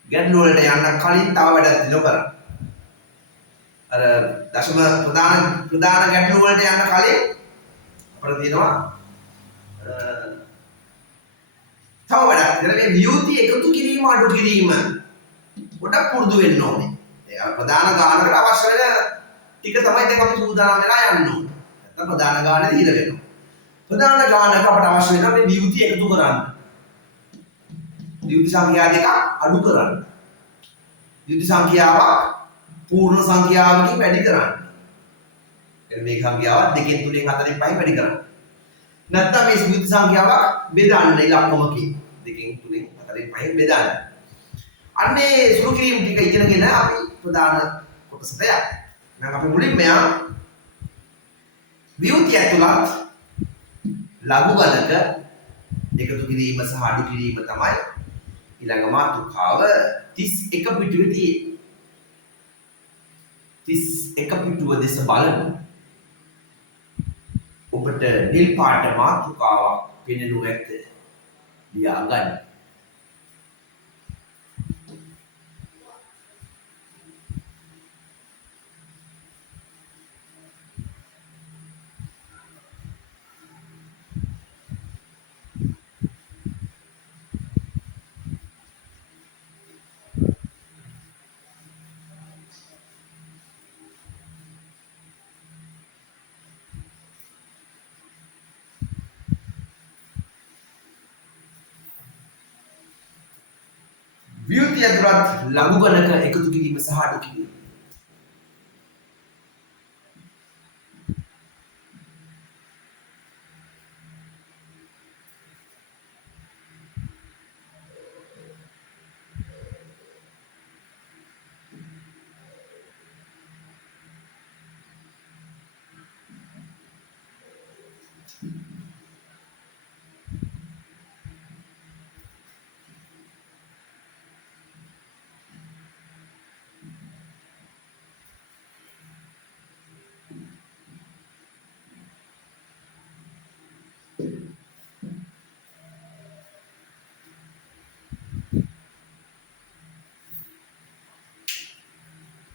ගැටළු වලට යන්න කලින් තව වැඩක් දිනව කරන්න. අර දශම ප්‍රධාන ගැටළු වලට යන්න කලින් අපිට තියෙනවා තව වැඩක්. ඉතින් මේ ව්‍යුති එකතු කිරීම අඩු කිරීම පොඩක් පුරුදු වෙන්න ඕනේ. ඒ ප්‍රධාන ගානකට අවශ්‍ය වෙන ටික තමයි දැන් අපි සූදානම් වෙලා යන්න ඕනේ. නැත්නම් ප්‍රධාන ගාන දීලා වෙනවා. ප්‍රධාන ගානක අපට අවශ්‍ය වෙනවා මේ ව්‍යුති එකතු කරන්න. ව්‍යුති සංඛ්‍යා දෙක අඩු කරන්න. ව්‍යුති සංඛ්‍යාවක් පූර්ණ සංඛ්‍යාවකින් වැඩි කරන්න. එතන මේ සංඛ්‍යාව 2 3 4 5 වැඩි කරන්න. නැත්නම් මේ ව්‍යුති සංඛ්‍යාවක් බෙදන්න ඉලක්කමකින් 2 3 4 5 බෙදන්න. අන්නේ සුළු කිරීම ටික ඉගෙනගෙන අපි ප්‍රධාන කොටසට යන්න. නම් අපි මුලින්ම ව්‍යුති ඇතුළත් ලඝු ගණක එකතු කිරීම සහ අඩු කිරීම තමයි ඊළඟ මාතෘකාව 31 පිටුවේ තියෙන්නේ. 31 පිටුව දෙස බලමු. ඔබට නිල් පාට මාතෘකාවක් පෙනෙනු ඇත. ලියා ගන්න. ව්‍යුති ඇතුළත් ලඝු ගණක එකතු කිරීම සහ අඩු කිරීම.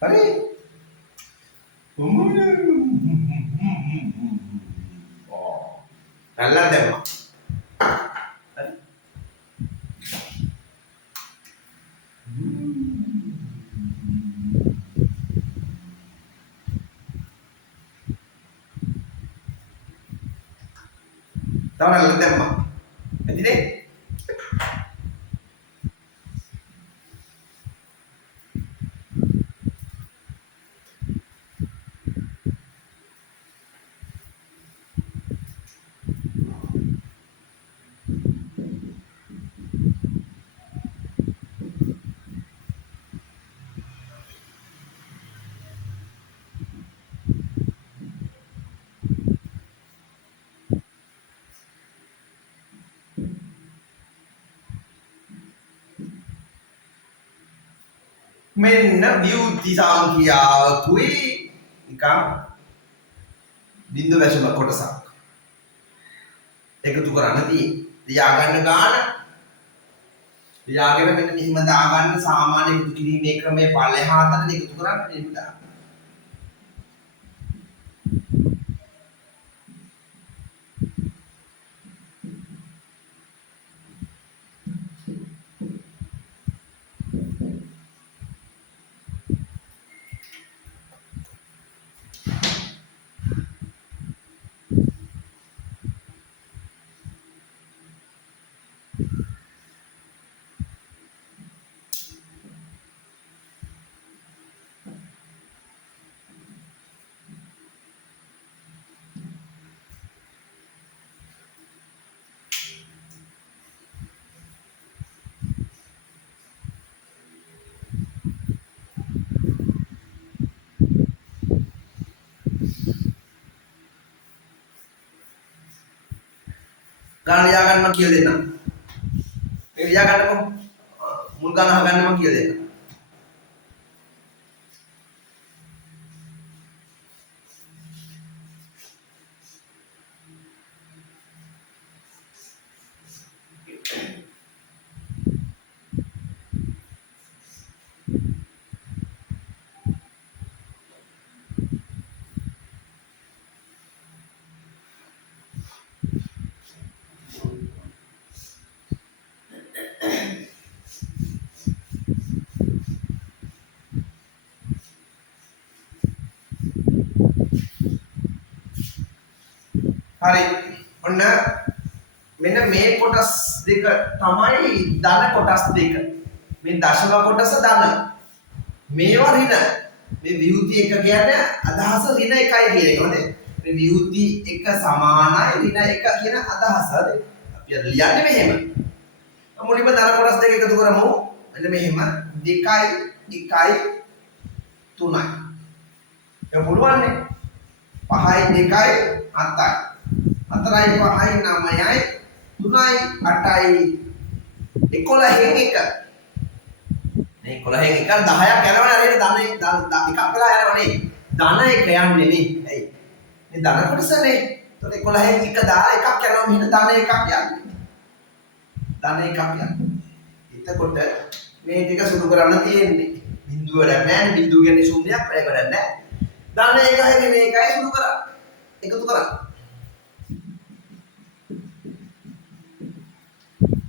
හරි? පැල්ලක් දැම්මා. හරි? තව පැල්ලක් දැම්මා. ඇතිනේ? මෙන්න ව්‍යුති සංඛ්‍යාවකුයි නිකන් බිඳු වැසුම කොටසක් එකතු කරන්න තියෙන්නේ. ලියාගන්න ගාන ලියාගෙන මෙන්න මෙහිම දාගන්න සාමාන්‍ය එකතු කිරීමේ ක්‍රමයේ පල්ලෙහාට එකතු කරන්න මෙහෙම දාන්න. ගාන ලියාගන්න මම කියලා දෙන්නම්. මේ ලියාගන්නකො. මුල් ගාන අහගන්න මම කියලා දෙන්නම්. හරි. ඔන්න මෙන්න මේ කොටස් දෙක තමයි ධන කොටස් දෙක. මේ දශම කොටස ධන. මේවා ඍණ. මේ වියුති එක කියන්නේ අදහස ඍණ එකයි කියන එක. හොඳේ. මේ වියුති එක සමානයි ඍණ එක කියන අදහස. හරි. අපි අර ලියන්නේ මෙහෙම. මුලින්ම ධන කොටස් දෙක එකතු කරමු. මෙන්න මෙහෙම 2යි 1යි 3යි. ඒක පුළුවන් නේ. 5යි 2යි 7යි. 4යි 5යි 9යි 3යි 8යි 11න් 1. මේ 11න් 1 10ක් යනවනේ හරියට ධන එකක් වෙලා යනවනේ. ධන එක යන්නේ නේ. ඇයි? මේ ධන කොටසනේ. ඒතකොට 11න් 1 දාලා එකක් යනවා මෙහෙට ධන එකක් යන්නේ. ධන එකක් යන්නේ. එතකොට මේ ටික සුදු කරන්න තියෙන්නේ. බිඳුව වැඩක් නැහැ. බිඳුව කියන්නේ ශූන්‍යයක් වැඩක් නැහැ. ධන එකයි මේකයි සුදු කරා. එකතු කරා.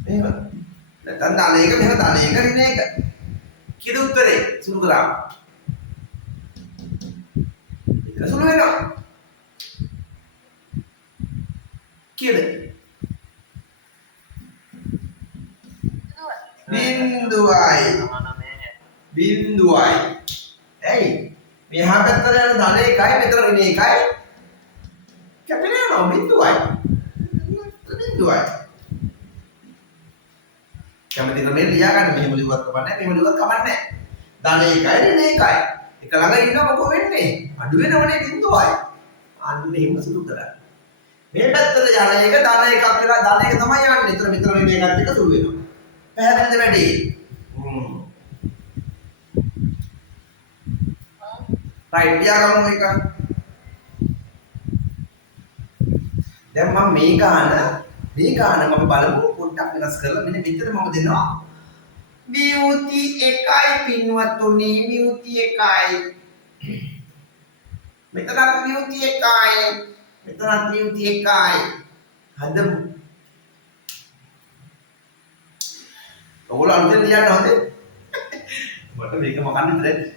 එහෙම. නැත්නම් ධන එක මෙහෙම ධන එක ඍණ එක. කීයද උත්තරේ? සුදු කරා. ඒක සුදු වෙනවා. කීයද? බිඳුවයි. බිඳුවයි. ඇයි? මෙහා පැත්තට යන ධන එකයි මෙතන ඍණ එකයි කැපෙලා යනවා බිඳුවයි. බිඳුවයි. කැමති ක්‍රමයෙන් ලියා ගන්න. මෙහෙම ලියුවත් කමන්නේ නැහැ. මෙහෙම ලියුවත් කමන්නේ නැහැ. ධන එකයි ඍණ එකයි. එක ළඟ ඉන්නව මොකෝ වෙන්නේ? අඩු වෙනවනේ බිඳුවයි. අන්න එහෙම සුදු කරා. මේ පැත්තට යන එක ධන එකක් වෙලා ධන එක තමයි යන්නේ. ඒතර මෙතන මේකත් එක සුදු වෙනවා. පැහැදිලිද වැඩි? රයිට් ලියා ගමු එක. දැන් මම මේ ගාන මම බලමු පොඩ්ඩක් වෙනස් කරලා මෙන්න මෙතන මම දෙනවා වියුති එකයි පින්වත්තුනි වියුති එකයි මෙතනත් වියුති එකයි මෙතනත් වියුති එකයි හදමු. ඔයගොල්ලෝ අලුතෙන් ලියන්න හොඳේ. මට මේක මොකක්ද විතරයි.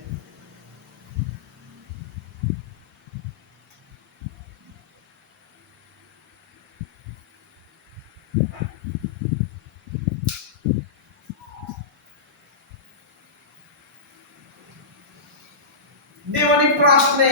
දෙවනි ප්‍රශ්නය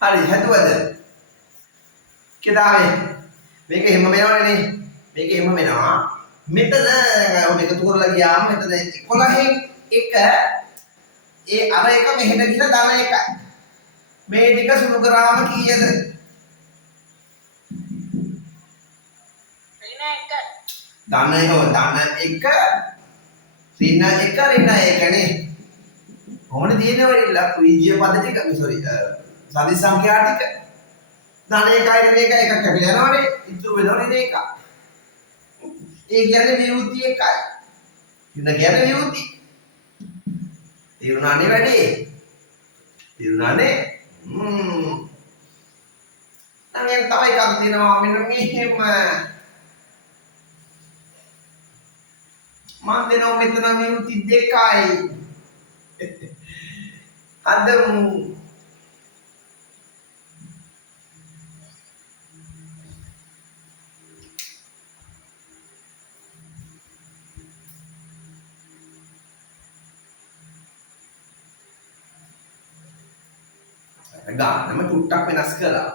හරි හැදුවද? කෙදාවේ මේක එහෙම වෙනවනේ නේ. මේක එහෙම වෙනවා. මෙතන ඔය එකතු කරලා ගියාම මෙතන 11න් එක ඒ අර එක මෙහෙට ගිහලා දාන එකයි. මේ ටික සුළු කරාම කීයද? ඍණ 1. ධන එක ඍණ 1 නේ. කොහොමද තියෙන්නේ ඔය ක්‍රීජීය පද ටික සෝරි සදිස් සංඛ්‍යා ටික. ධන 1යි ඍණ 1යි එකක් කැපිලා යනවනේ. ඉතුරු වෙනව ඍණ 1. ඒ කියන්නේ විවෘති 1යි. ඍණ කියන්නේ විවෘති. තේරුණානේ වැඩි? තේරුණානේ? දැන් තව එකක් දෙනවා මෙන්න මෙහෙම. මම දෙනවා මෙතන විවෘති 2යි. හදමු. ගානම චුට්ටක් වෙනස් කරා.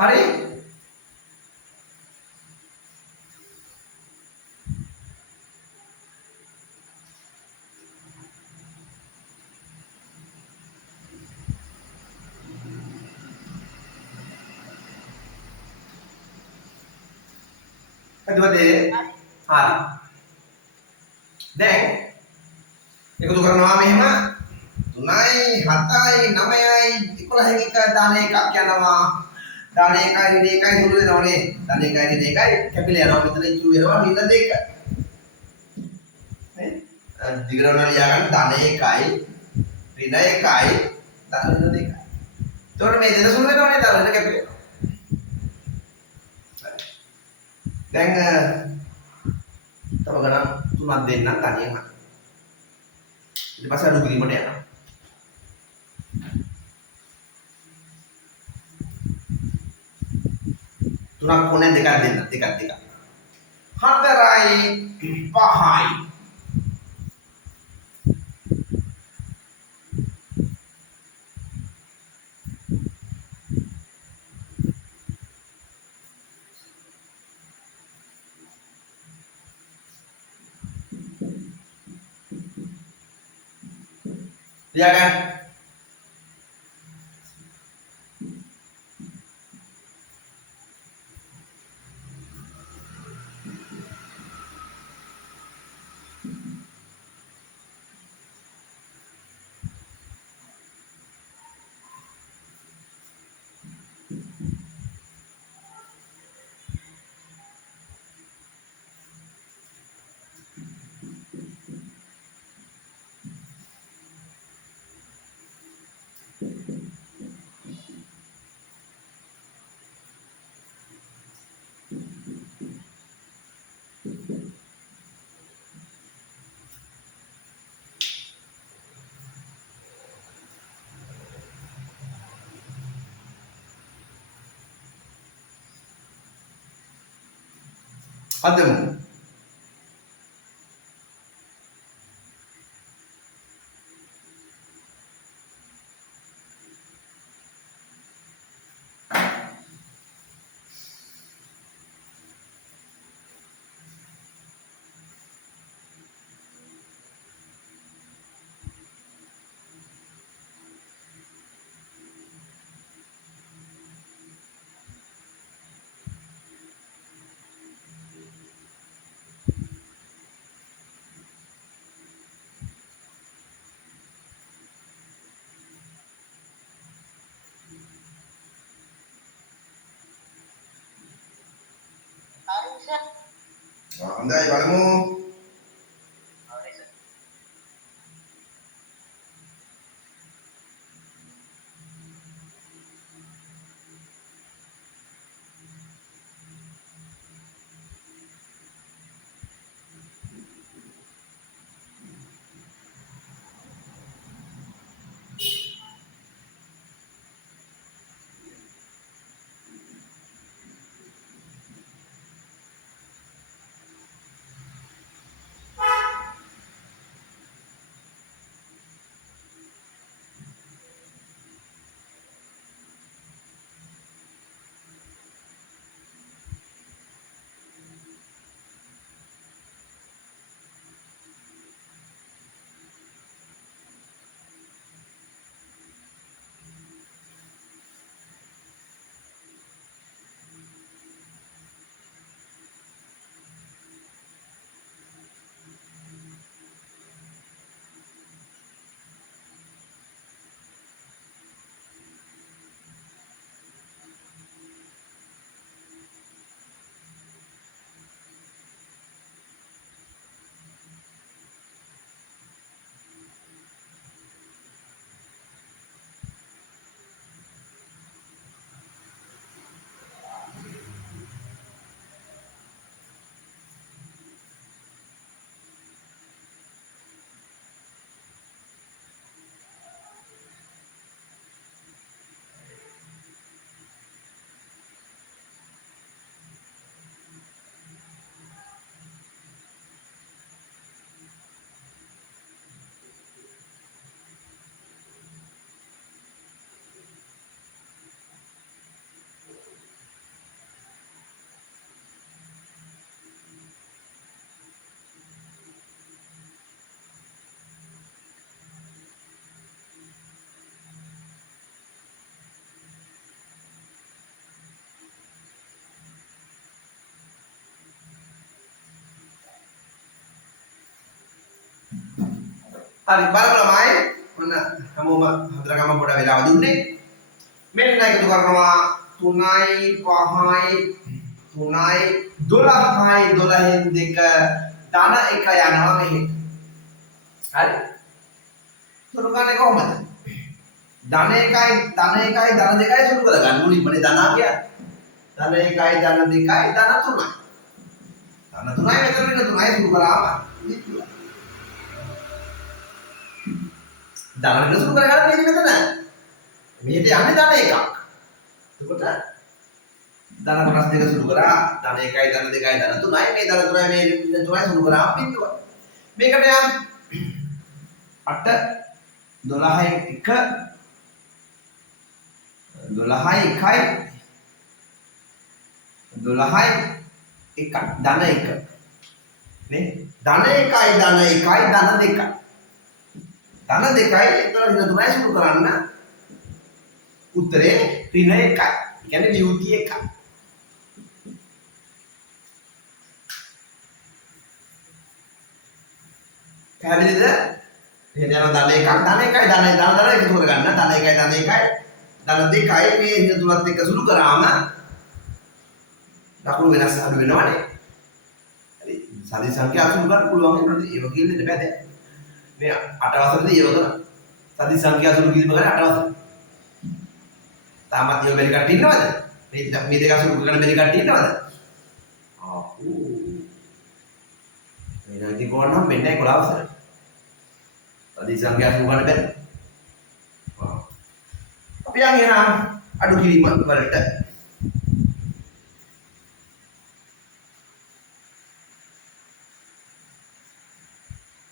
හරි? හදුවද? හරි. දැන් එකතු කරනවා මෙහෙම 3යි 7යි 9යි 11න් එක ධන එකක් යනවා. ධන 1යි ඍණ 1යි සුළු වෙනවනේ. ධන 1යි ඍණ 1යි කැපිලා යනවා. මෙතන ඉතුරු වෙනවා ඍණ 2. නේ? දිගටම ලියා ගන්න ධන 1යි ඍණ 1යි ධන 2යි. එතකොට මේ දෙක සුළු වෙනවනේ ධන කැපිලා. දැන් තව ගණන් තුනක් දෙන්නම් තනියම. ඊට පස්සේ අඩු කිරීමට යනවා. තුනක් කොනේ දෙකක් දෙන්න. 4යි 5යි. ලියාගන්න. හදමු. සර්. හොඳයි බලමු. හරි සර්. හරි බලමු ළමයි. ඔන්න හැමෝම හතරගම පොඩ වෙලාව දුන්නේ. මෙන්න එකතු කරනවා 3යි 5යි 3යි 12යි 12න් 2 ධන 1 යනවා මෙහෙ. හරි. සුළු ගන්නේ කොහොමද? ධන 1යි ධන 2යි සුළු කරගන්න ඕනේ. ඉබ්බනේ ධනා කියන්නේ. ධන 1යි ධන 2යි ධන 3යි. ධන 3යි මෙතන වෙන 3යි සුළු කරාම ඉතින් ධන වෙන සුළු කරගන්න මේක මෙතන. මෙහෙට යන්නේ ධන 1ක්. එතකොට ධන කොටස් දෙක සුළු කරා ධන 1යි ධන 2යි ධන 3යි මේ ධන 3යි මේ ධන 3යි සුළු කරාම බිඳුව. මේකට යන්න 8 12යි 1 12යි 1යි 12යි 1 ධන 1 නේ ධන 1යි ධන 1යි ධන 2යි ධන 2යි එතන ඍණ 3යි සුළු කරන්න උත්තරේ ඍණ 1යි. ඒ කියන්නේ නියුති 1යි. පැහැදිලිද? එහෙනම් යනවා ධන 1ක් ධන 1යි ධන එකතු කරගන්න ධන 1යි ධන 1යි ධන 2යි මේ ඍණ 3ත් එක්ක සුළු කරාම ලකුණු වෙනස් අඩු වෙනවනේ. හරි. සාධි සංඛ්‍යා අසුළු ගන්න පුළුවන් ඒකට ඒක කියන්නේ බෑ දැන්. මේ 8 වසරේදී ඒව කරා. සාධි සංඛ්‍යා අසුළු කිරීම කරන්නේ 8 වසරේ. තාමත් ඒව බැරි කට්ටිය ඉන්නවද? මේ දෙක අසුළු කරන බැරි කට්ටිය ඉන්නවද? ආපෝ. මේ ඉතින් කොහොමනම් මෙන්න 11 වසරේ. සාධි සංඛ්‍යා අසුළු ගන්න බැරි. අපි යන් එහෙනම් අඩු කිරීම වලට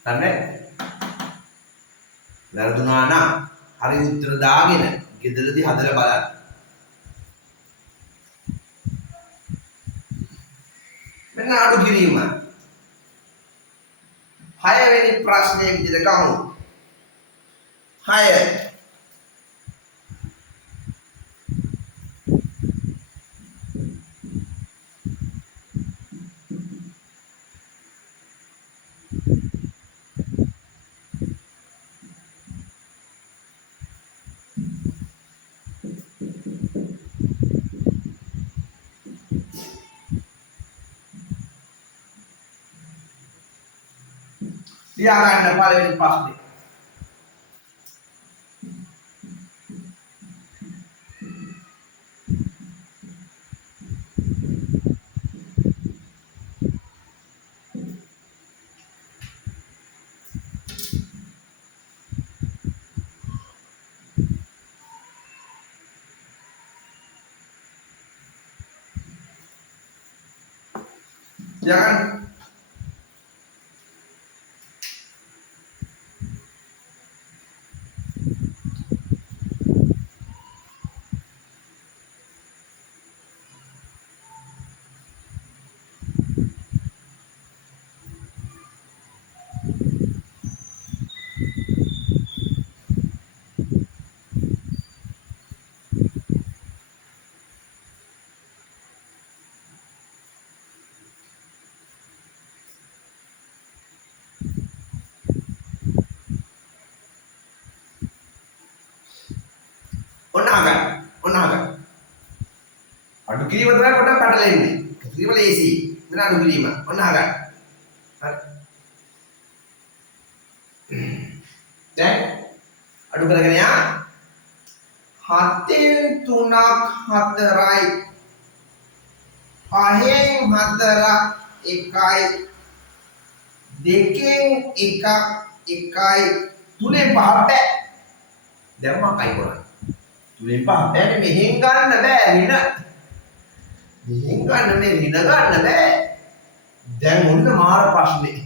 හරි වැරදුනා නම් හරි උත්තර දාගෙන ගෙදරදී හදලා බලන්න. මෙන්න අඩු කිරීම 6 වෙනි ප්‍රශ්නයේ විදිහට ගමු. 6 6 ලියා ගන්න පළවෙනි ප්‍රශ්නේ. ලියා ගන්න. ඔන්න අහගන්න. ඔන්න අහගන්න. අඩු කිරීම තමයි පොඩ්ඩක් පැටලෙන්නේ. එකතු කිරීම ලේසි. මෙන්න අඩු කිරීම. ඔන්න අහගන්න. හරි. දැන් අඩු කරගෙන යා. 7න් 3ක් 4යි. 5න් 4ක් 1යි. 2න් 1ක් 1යි. 3න් 5ක් බෑ. දැන් මම කයි කරන්නේ. 3න් 5ක් බෑනේ මෙහෙන් ගන්න බෑ රින. මෙහෙන් ගන්න මේ රින ගන්න බෑ. දැන් ඔන්න මාර ප්‍රශ්නේ.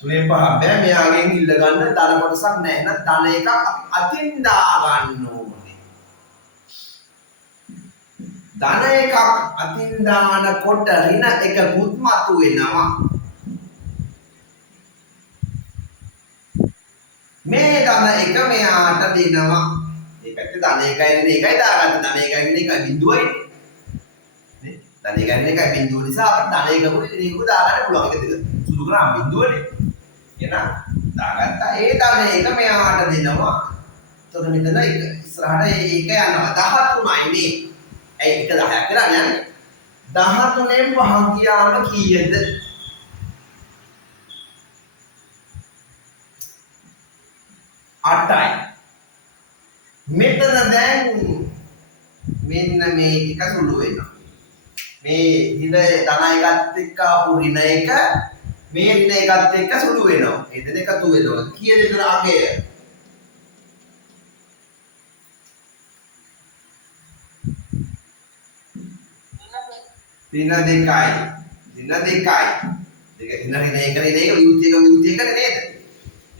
3න් 5ක් බෑ මෙයාගෙන් ඉල්ල ගන්න ධන කොටසක් නැහැ. එහෙනම් ධන එකක් අපි අතින් දා ගන්න ඕනේ. ධන එකක් අතින් දානකොට රින එකකුත් මතු වෙනවා. මේ ධන එක මෙයාට දෙනවා. මේ පැත්තේ ධන එකයි රින එකයි දාගන්න. ධන එකයි රින එකයි බිඳුවයි. නේ? ධන එකයි රින එකයි බිඳුව නිසා අපිට ධන එකකුත් රින එකකුත් දාගන්න පුළුවන්. ඒක දෙක සුදු කරා බිඳුවනේ. එහෙනම් දාගත්තා ඒ ධන එක මෙයාට දෙනවා. එතකොට මෙතන එක ඉස්සරහට ඒක යනවා 13යි නේ. ඇයි එක 10ක් කරා යන්නේ? 13න් 5 ගියාම කීයද? 8යි. මෙතන දැන් මෙන්න මේ ටික සුළු වෙනවා. මේ රින ධන එකත් එක්ක ආපු රින එක මේ රින එකත් එක්ක සුළු වෙනවා. ඒ දෙක එකතු වෙනවා. කීයද එතන අගය? රින 2යි. රින 2යි. දෙක රින එක වියුති එක නේද?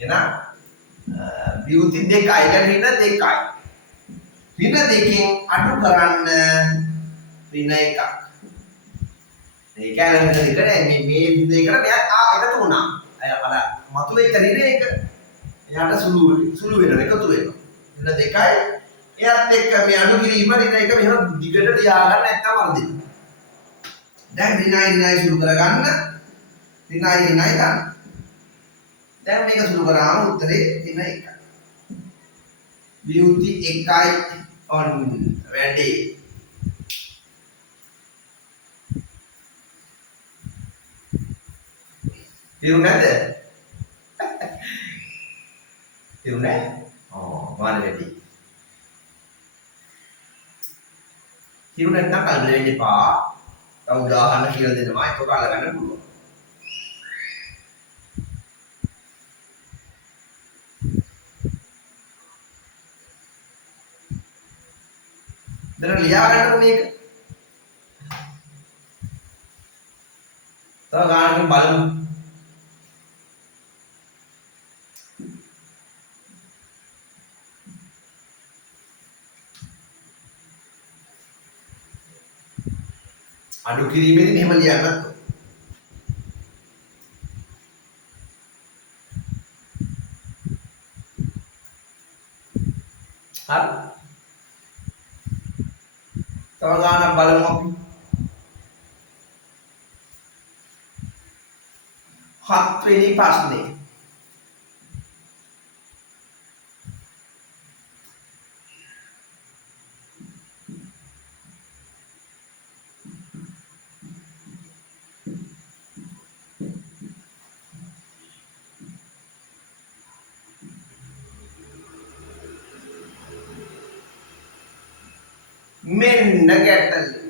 එහෙනම් වියුති 2යි. දැන් රින 2යි. රින 2කින් අඩු කරන්න රින 1ක්. මේ කැලේ රින 2 නෑ මේ රින 2කට මෙයා එකතු වුණා. අර මතුවෙච්ච රින 1 එයාට සුළු වෙනවා එකතු වෙනවා. රින 2යි එයාත් එක්ක මේ අඩු කිරීම රින 1 මෙහෙම දිගට ලියාගන්න නැත්නම් වරදිනවා. දැන් රිනයි සුළු කරගන්න රිනයි ගන්න. දැන් මේක සුළු කරාම උත්තරේ රින 1යි. වියුති 1යි on වැඩි. ඉරුණාද? ඉරුණා? මාන වැඩි. ඉරුණා නැත්නම් කල්පනා වෙන්න එපා. තව උදාහරණ කියලා දෙනවා. ඒක අල්ලගන්න පුළුවන්. දැන් ලියා ගන්නකො මේක. තව ගානකින් බලමු. අඩු කිරීමේදී මෙහෙම ලියන්නත් ඕන. හරි. තව ගානක් බලමු අපි. 7 වෙනි ප්‍රශ්නේ. මෙන්න ගැටලුව.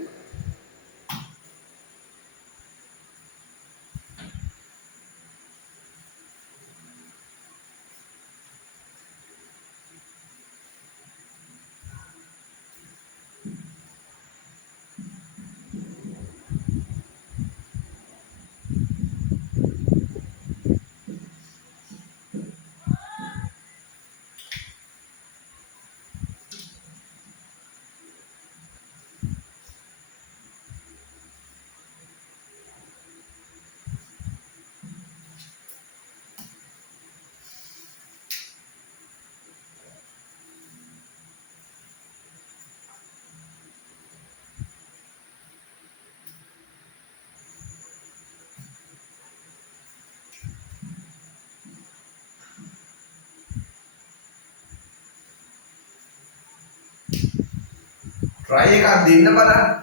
try එකක් දෙන්න බලන්න.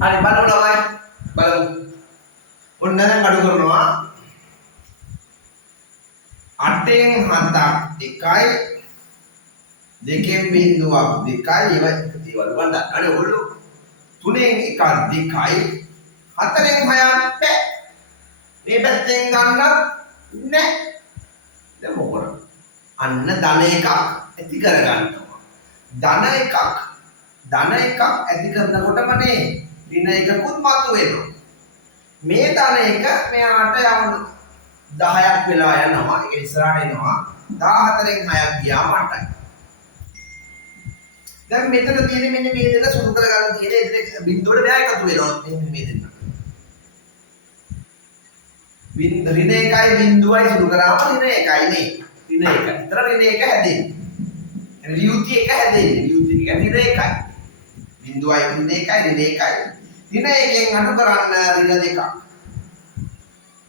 හරි බලමු ළමයි. බලමු. ඔන්න දැන් අඩු කරනවා. 8න් 7ක් 1යි 2න් බිංදුවක් 2යි ඒවා දේවල් වල අනේ ඔයගොල්ලෝ 3න් 1ක් 2යි 4න් 6ක් බෑ. මේ පැත්තෙන් ගන්නත් නෑ. දැන් මොකද? අන්න ධන එකක් ඇති කර ගන්නවා. ධන එකක් ඇති කරනකොටමනේ ඍණ එකකුත් මතුවෙනවා. මේ ධන එක මෙයාට යවනවා. 10ක් වෙලා යනවා. ඒක ඉස්සරහට එනවා. 14න් 6ක් ගියාම 8යි. දැන් මෙතන තියෙන්නේ මෙන්න මේ දෙක සුදු කරගන්න තියෙන්නේ එතන බිංදුවට මෙයා එකතු වෙනවා. මෙන්න මේ දෙන්න. ඍණ එකයි බිංදුවයි සුදු කරාම ඍණ එකයි නේ. ඍණ එකයි. ඒතර ඍණ එක හැදෙන්නේ. ඍයුති එක හැදෙන්නේ. ඍයුති එක ඍණ එකයි. බිංදුවයි ඍණ එකයි ඍණ එකයි. ඍණ එකෙන් අඩු කරන්න ඍණ දෙකක්.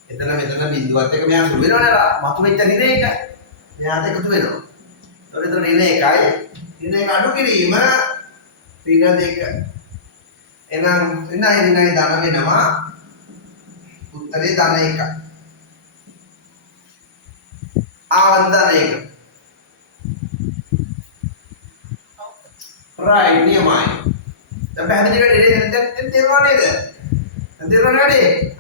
එතන මෙතන බිංදුවත් එක මෙයා සුදු වෙනවනේ අර මතුවෙච්ච ඍණ එක. මෙයාට එකතු වෙනවා. ඒතර ඍණ එකයි ඍණ එක අඩු කිරීම ඍණ දෙක. එහෙනම් ඍණයි ධන වෙනවා. උත්තරේ ධන එකයි. ආවන්දන එක. right නියමයි. දැන් පැහැදිලි වෙන්නේ දැන් තේරුණා නේද? දැන් තේරුණා නේද?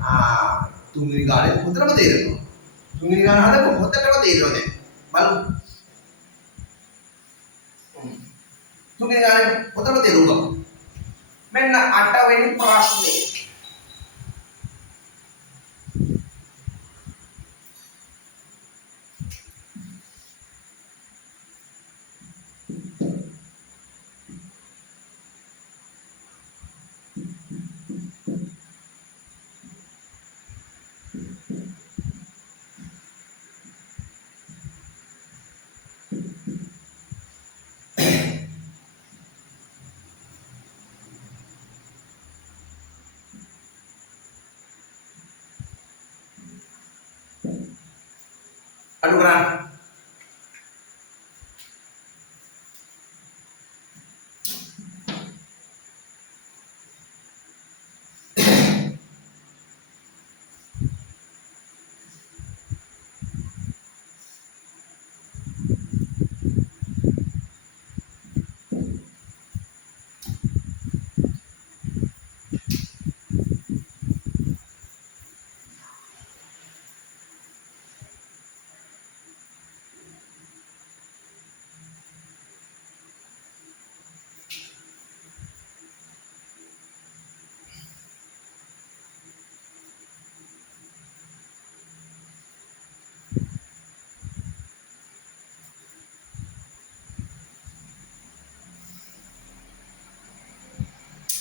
තුන්වෙනි ගානේ හොඳටම තේරෙනවා. තුන්වෙනි ගාන හදපු හොඳටම තේරෙනවා දැන්. බලමු. තුන්වෙනි ගානේ හොඳටම තේරුණා. මෙන්න 8 වෙනි ප්‍රශ්නේ. අඩු කරන්න.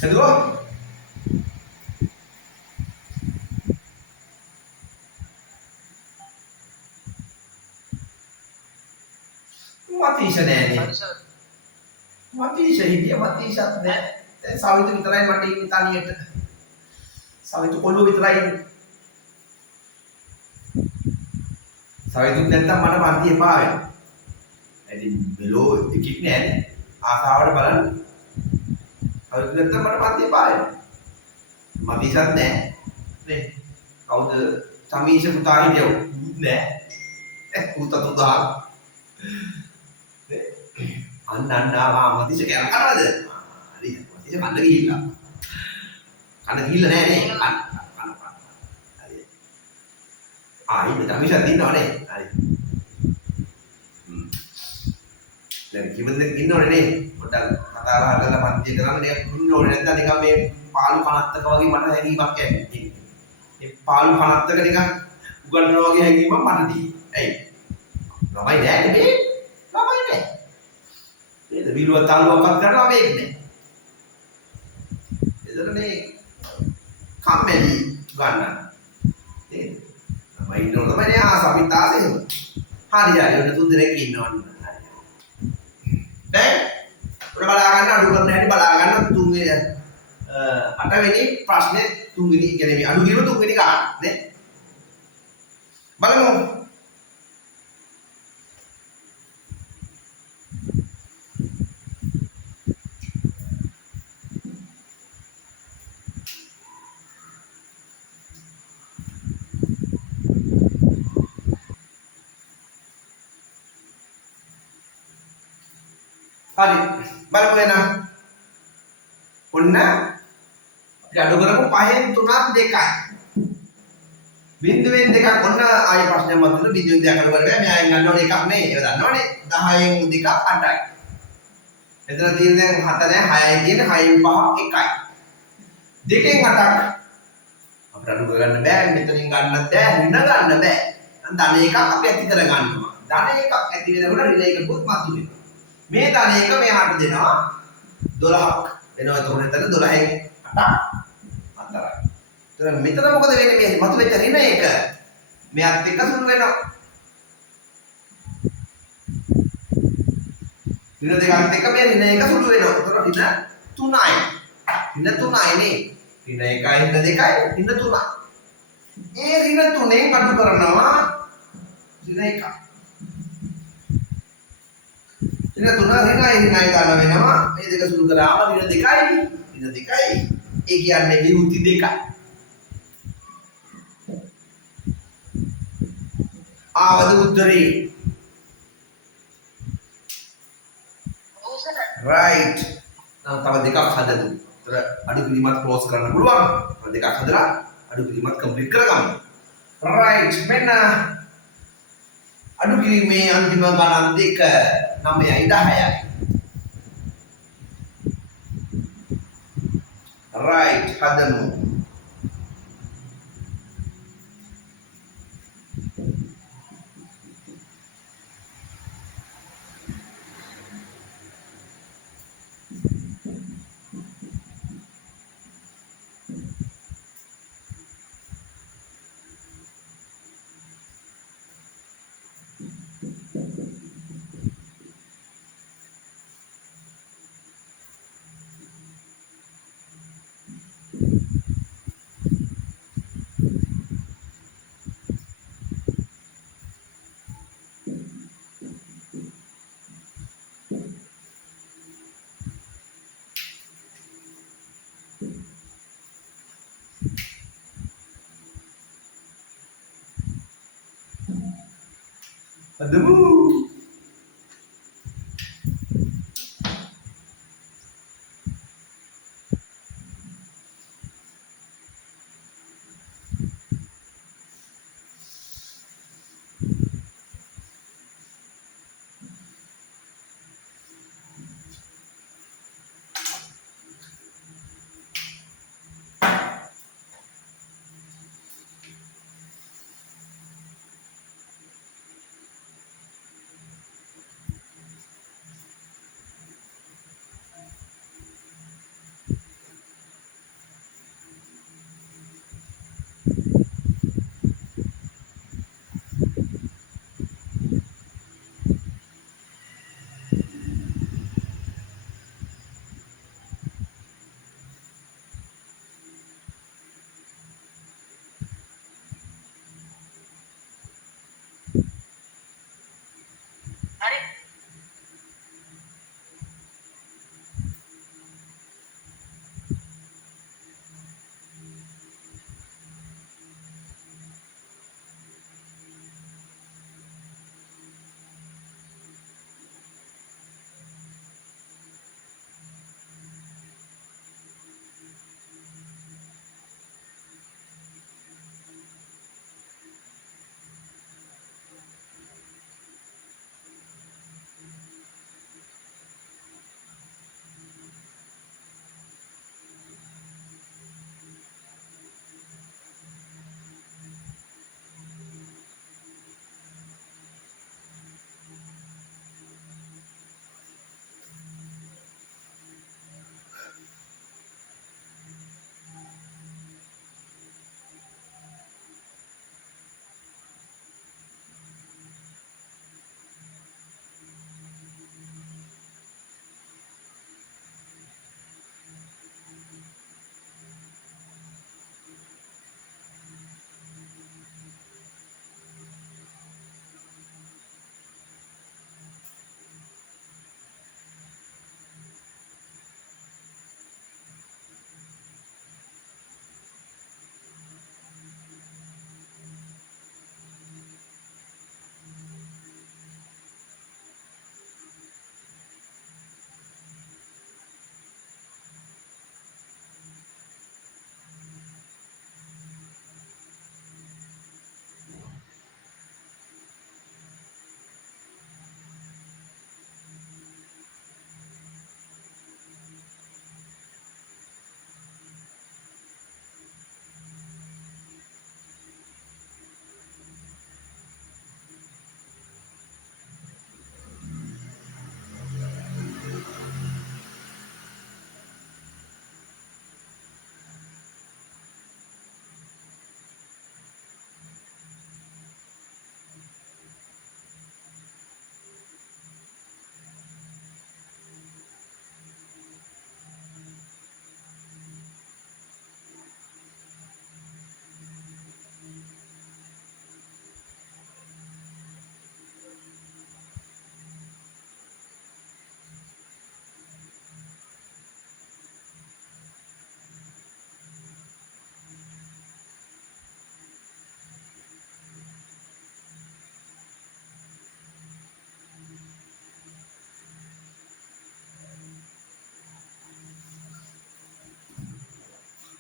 Kedua, mati sana ni. Sorry sir. Mati saya dia mati sat ne. Sawi tu kita lain mati kita ni. Sawi tu kolu kita lain. Sawi tu kita mana mati apa? Jadi belo dikit ni. Asawar balan. Sawi tu kita mana mati apa? Mati sat ne. Ni kau tu kami sebutai dia. Ne. Uta. Anda mati sekarang kan ada. Hari mati sekarang lagi hilang. Karena gila ni. Ini kami saya tino ni. Dan kita tino ni. Udah katalah ada mati kerana dia tino ni. Nanti kami palu panas tak lagi mana lagi makan. Ini palu panas tak lagi kan. Bukan lagi lagi mana di. Ramai dah ni. Ramai dah. Itu bilu talu akan kerana baik ni. Itu ni kameli gana. Ni nama Indo tu mana asal kita sih. Hari udah tu direct Indo. Dan udah balagan adu kerana ni balagan tunggu ya. Ada ini pasnya tunggu ni kena ni. Adu gila tunggu ni kan? Ne? Balamu. Hari, balik boleh na. Punna, jadu kerana pahen tu nak dekat. Bindu dekat punna ayat pasnya matu tu bindu dekat berbeza. Yang ngano dekat ni, ya dah ni dah yang dekat pandai. Itu nanti yang hatanya hayai ini hayai pahak ikai. Dekat ngatak. Apa jadu kerana beg, itu ni ngano deh, hina ngano beg. Anda ni ikat apa yang kita ngano. Dan ikat itu ni mana hina ikat but matu ni. මේ තන එක මෙහාට දෙනවා 12ක් එනවා එතකොට එතන 12න් 8ක් අතරයි. ඒතර මෙතන මොකද වෙන්නේ මේ මතු වෙච්ච ඍණ එක මෙයත් එක්ක සුළු වෙනවා. ඍණ දෙකත් එක්ක මේ ඍණ එක සුළු වෙනවා. ඒතර ඍණ 3යි. ඍණ 3යි නේ. ඍණ 1යි ඍණ 2යි ඍණ 3යි. ඒ ඍණ 3ෙන් අඩු කරනවා ඍණ 1යි. Ini tuna hina tanah menama. Ini dekat sulu kerama hina dekai. Ikian nebi uti dekai. Awal uteri. Right. Nah, tahu dekat ada tu. Terus adu kalimat close kerana peluang. Tahu dekat ada lah. Adu kalimat complete kerana. Right. Mana? Adu kalimat antima kanan dekat. Namanya Ida Hayat. Right, hadamu. Aduh.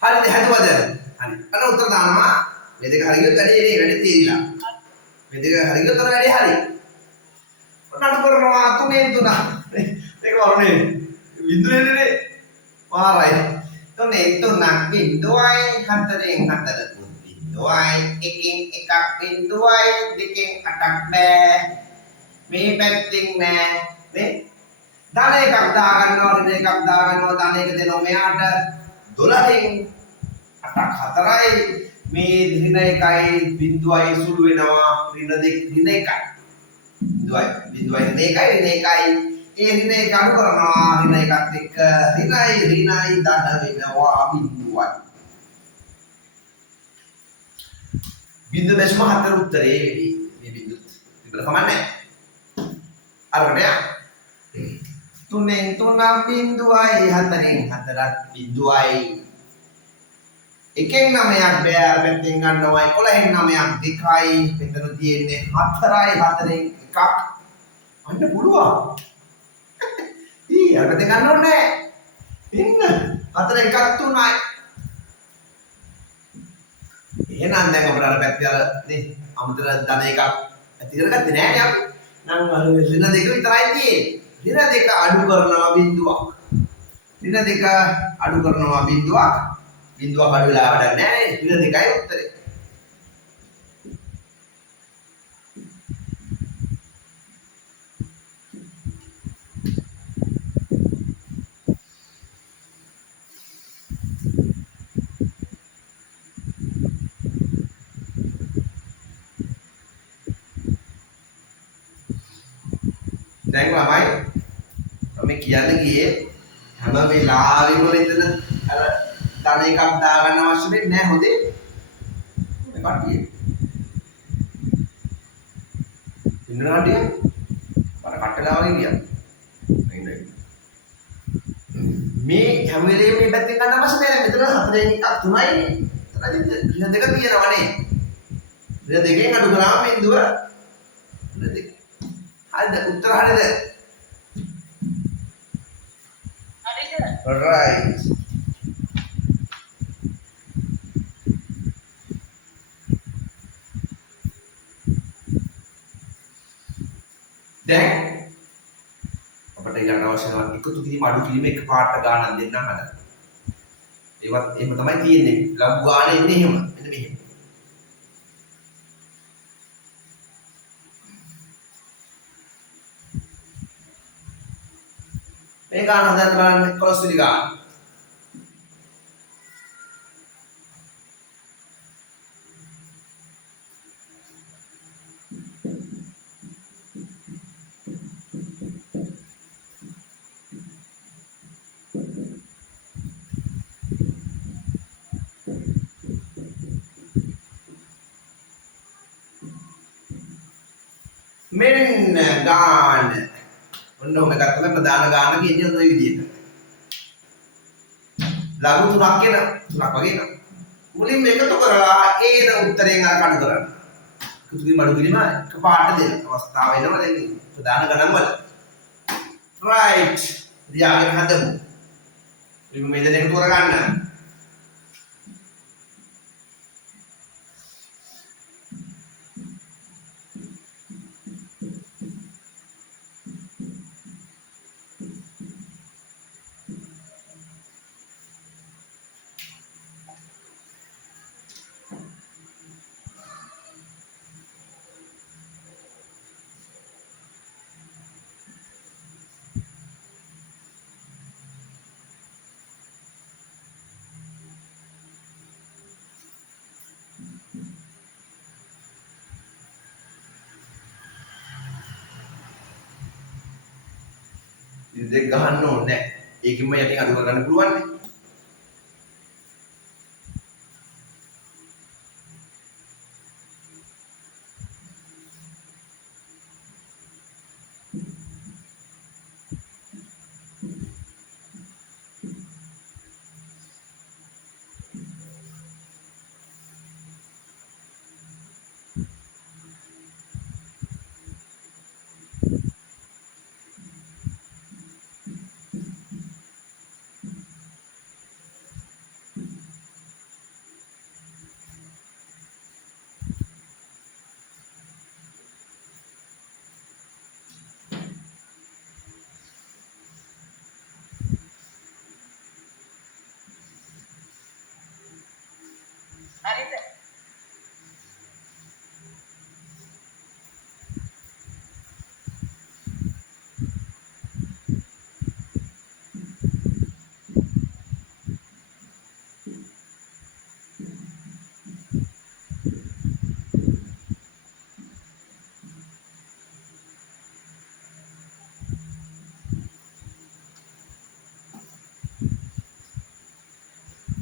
හරිද හැදුවද? හරි. අන්න උත්තර දානවා. මේ දෙක හරි ගියොත් වැඩි වැඩි තීරිලා. මේ දෙක හරි ගියොත් වැඩි හරි. ඔන්න අඩු කරනවා 3 දෙක වරුනේ. බිඳුවේනේ. පාරයි. 3 බිඳුවයි 4 බිඳුවයි 1 බිඳුවයි 2 8ක් බෑ. මේ පැත්තෙන් නෑ. නේ? ධන එකක් දාගන්නවා ඍණ එකක් දාගන්නවා ධන එක දෙනවා මෙයාට 12න් 8ක් 4යි මේ ඍණ එකයි බිඳුවයි සුළු වෙනවා ඍණ 1යි බිඳුවයි ඍණ එකයි ඒ ඍණ එක අඩු කරනවා ඍණ එකත් එක්ක ඍණයි ධන වෙනවා බිඳුවයි බිඳුව බැස්ම 4 උත්තරේ මේ බිඳුව ඉතල කමන්නේ අරගෙන 3 බිඳුවයි 4 බිඳුවයි 1 9ක් බෑ අර පැත්තෙන් ගන්නවා 11 9ක් 2යි මෙතන තියෙන්නේ 4යි 4න් එකක් අන්න පුළුවන් අර පැත්තෙන් ගන්න ඕනේ ඉන්න 4 එකක් 3යි එහෙනම් දැන් අපිට අර පැත්තේ අර නේ අමුතර ධන එකක් ඇති කරගත්තේ නෑනේ අපි නම් අර ඍණ 2 විතරයි තියෙන්නේ ඍණ 2 අඩු කරනවා බිඳුවක් ඍණ 2 අඩු කරනවා බිඳුවක් බිඳුවක් අඩු වෙලා වැඩක් නැහැ නේ ඍණ 2යි උත්තරේ දැන් ළමයි මම කියන්න ගියේ හැම වෙලාවෙම ඉතන අර ධන එකක් දාගන්න අවශ්‍ය වෙන්නේ නැහැ හොදේ මේ කට්ටිය ඉන්න කට්ටිය බර කට්ටලා වගේ කියන්නේ මේ හැම වෙලේම මේ පැත්තෙන් ගන්න අවශ්‍ය නැහැ මෙතන 4 එකක් 3යි එතනදී ඍණ 2 තියෙනවනේ ඍණ 2කින් අඩු කරාම බිඳුව ඍණ 2 හරිද උත්තර හරිද right දැන් අපිට ඊළඟ අවශ්‍ය කරන එකතු කිරීම අඩු කිරීම එක පාට ගානක් දෙන්නම් හදන්න ඒවත් එහෙම තමයි තියෙන්නේ ලඝු ගාන එන්නේ එහෙම මෙන්න මෙහෙම මේ ගාන හදන්න බලන්න 11 වෙනි ගාන. මෙන්න ගාන ඔන්න ඔන්න ගත්තම ප්‍රධාන ගාන කියන්නේ ඔය විදිහට. ලඝු තුනක් කියන තුනක් වගේ නේද? මුලින්ම එකතු කරලා ඒන උත්තරයෙන් අර කඩු කරන්න. එකතු කිරීම අඩු කිරීම එකපාරට දෙන්න අවස්ථාව එනවා දැන් ප්‍රධාන ගණන් වල. right. ලියාගෙන හදමු. මේ දෙක එකතු කරගන්න. දෙක ගහන්න ඕනේ නැහැ. ඒකෙන්ම යටින් අඩු කරගන්න පුළුවන් නේ. හරිද?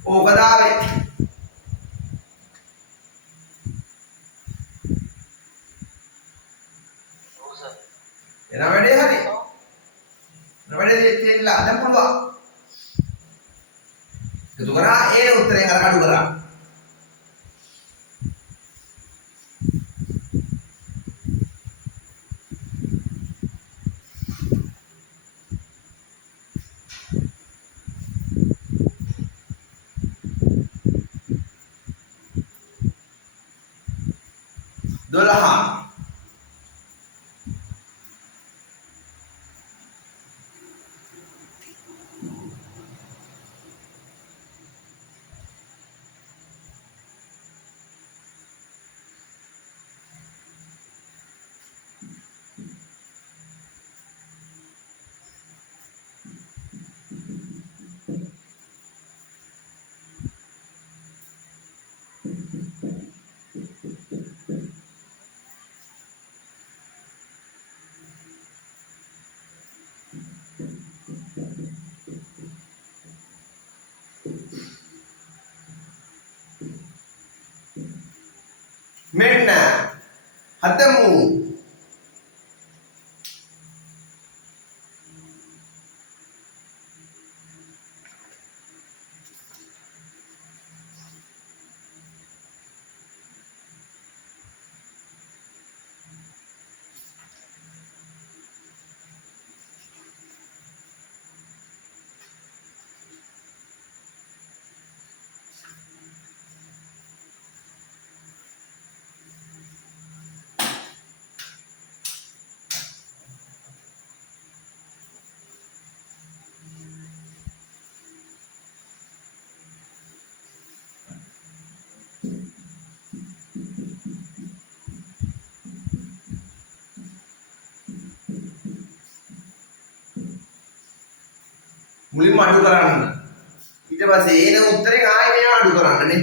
ඕක දාවේ. ඔව් සර්. එන වැඩේ හරි. එන වැඩේ තේරිලා දැන් පුළුවන්. එකතු කරා ඒ උත්තරයෙන් අර කඩු කරා. දොළහ. මෙන්න හදමු. මුලින්ම අඩු කරන්න. ඊට පස්සේ එන උත්තරේ ආයෙ මේව අඩු කරන්නනේ.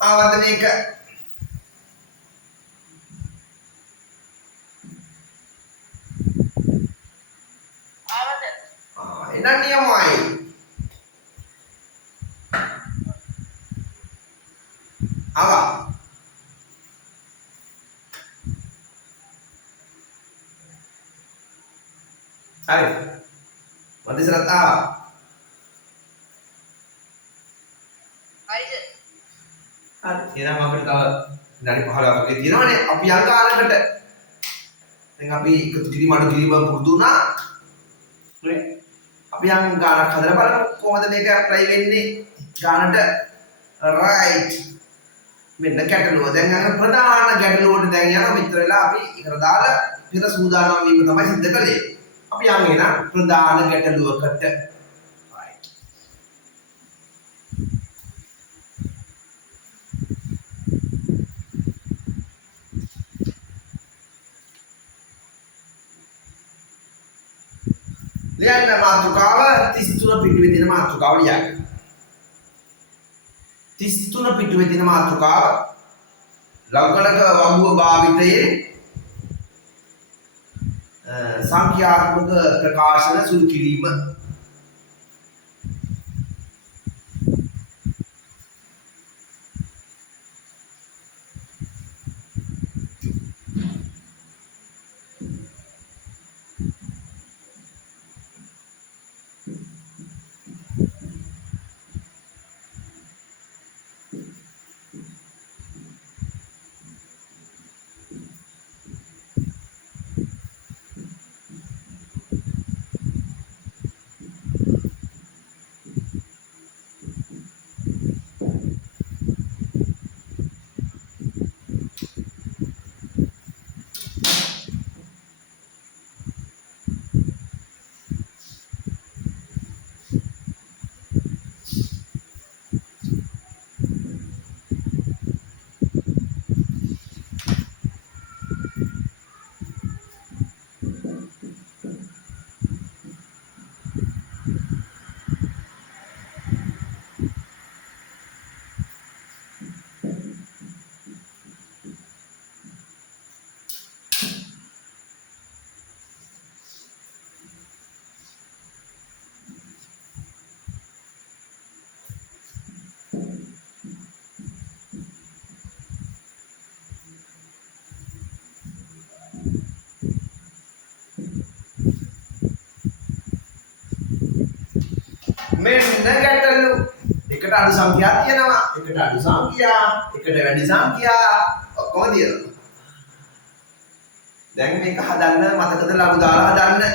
ආවද මේක? ආවද? එහෙනම් නියමයි. ආවා. හරි. මම ඉස්සරහට ආවා. හරිද? හරි. එහෙනම් අපිට තව විනාඩි 15ක් වගේ තියෙනවනේ. අපි අංක ගන්නකට. දැන් අපි එකතු කිරීම අඩු කිරීම පුරුදු වුණා. නේ? අපි අංක ගන්නක් හදලා බලමු. කොහොමද මේක ඇප්ලයි වෙන්නේ? ගන්නට right. මෙන්න ගැටලුව. දැන් අර ප්‍රධාන ගැටලුවට දැන් යනවා. මෙච්චර වෙලා අපි ඉතර දාලා පෙර සූදානම් වීම තමයි සිද්ධ කළේ. අපි යන්නේ නම් ප්‍රධාන ගැටලුවකට. right. ලියන්න මාතෘකාව 33 පිටුවේ තියෙන මාතෘකාව ලියන්න. 33 පිටුවේ තියෙන මාතෘකාව ලංකඩක වගුව භාවිතයේ සංඛ්‍යාත්මක ප්‍රකාශන සුළු කිරීම. මෙන්න ගැටලු. එකට අඩු සංඛ්‍යා තියෙනවා. එකට අඩු සංඛ්‍යා, එකට වැඩි සංඛ්‍යා ඔක්කොම තියෙනවා. දැන් මේක හදන්න මතකද ලඝු දාලා හදන්න.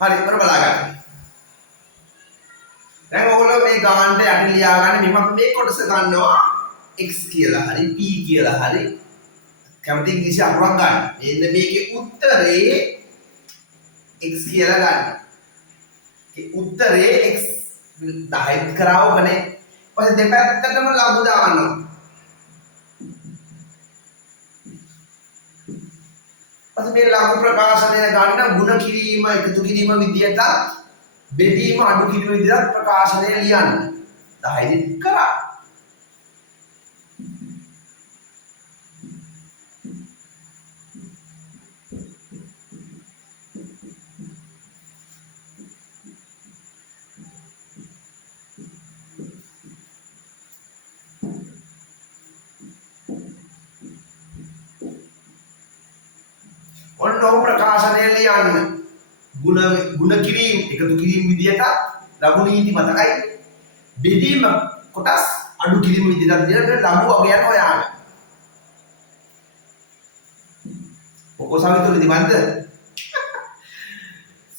හරි මම බලා ගන්න. දැන් ඔයගොල්ලෝ මේ ගානට යටි ලියා ගන්න මම මේ කොටස ගන්නවා x කියලා හරි p කියලා හරි කැමති ඉංග්‍රීසි අකුරක් ගන්න. මෙන්න මේකේ උත්තරේ x කියලා ගන්න. ඒ උත්තරේ x 10 කරවවනේ. ඊපස්සේ දෙපැත්තටම ලඝු දානවා. ඊපස්සේ මේ ලඝු ප්‍රකාශනය ගන්න ಗುಣ කිරීම එකතු කිරීම විදියට බෙදීම අඩු කිරීම විදියට ප්‍රකාශනය ලියන්න. 10 කරා. ඔන්න ප්‍රකාශනය ලියන්න. ಗುಣ කිරීම එකතු කිරීම විදියට ලඝු නීති මතකයි. බෙදීම කොටස් අඩු කිරීම විදියට ලඝු අගයන් හොයාගන්න. ඔකෝ සමිතුලේදී මන්ද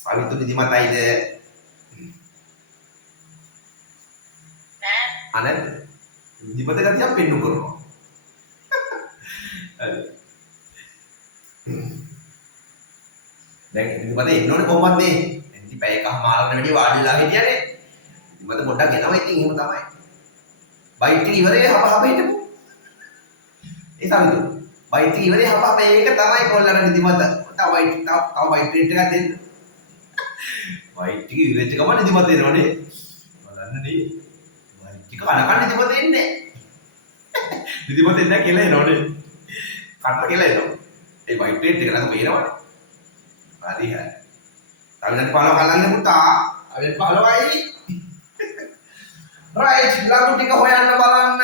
සවිතු නිදිමතයිද? නෑ. අනේ නිදිමත ගතියක් පෙන්නු කරනවා. හරි. දැන් නිදිමත එන්න ඕනේ කොහොමද මේ? ඉතින් පැය එකමාරකට වැඩි වාඩි වෙලා හිටියනේ. නිදිමත පොඩ්ඩක් එනවා ඉතින් එහෙම තමයි. බයිට් එක ඉවරේ හපහප හිටපු. ඒ සමිතු. බයිට් එක ඉවරේ හපහප ඒක තමයි කොල්ලන්ට නිදිමත. තව බයිට් රේට් එකක් දෙන්න. බයිට් එක ඉවරෙච්ච ගමන් නිදිමත එනවනේ. බලන්න නේ. බයිට් එක කනකන් නිදිමත එන්නේ. නිදිමත එන්නේ කියලා එනවනේ. කන්න කියලා එනවා. ඒ බයිට් රේට් එක නම් පේනවනේ. හරි හරි. තවලට 15 කල්ලන්න පුතා. අවල් 15යි. රයිට් ලඝු ටික හොයන්න බලන්න.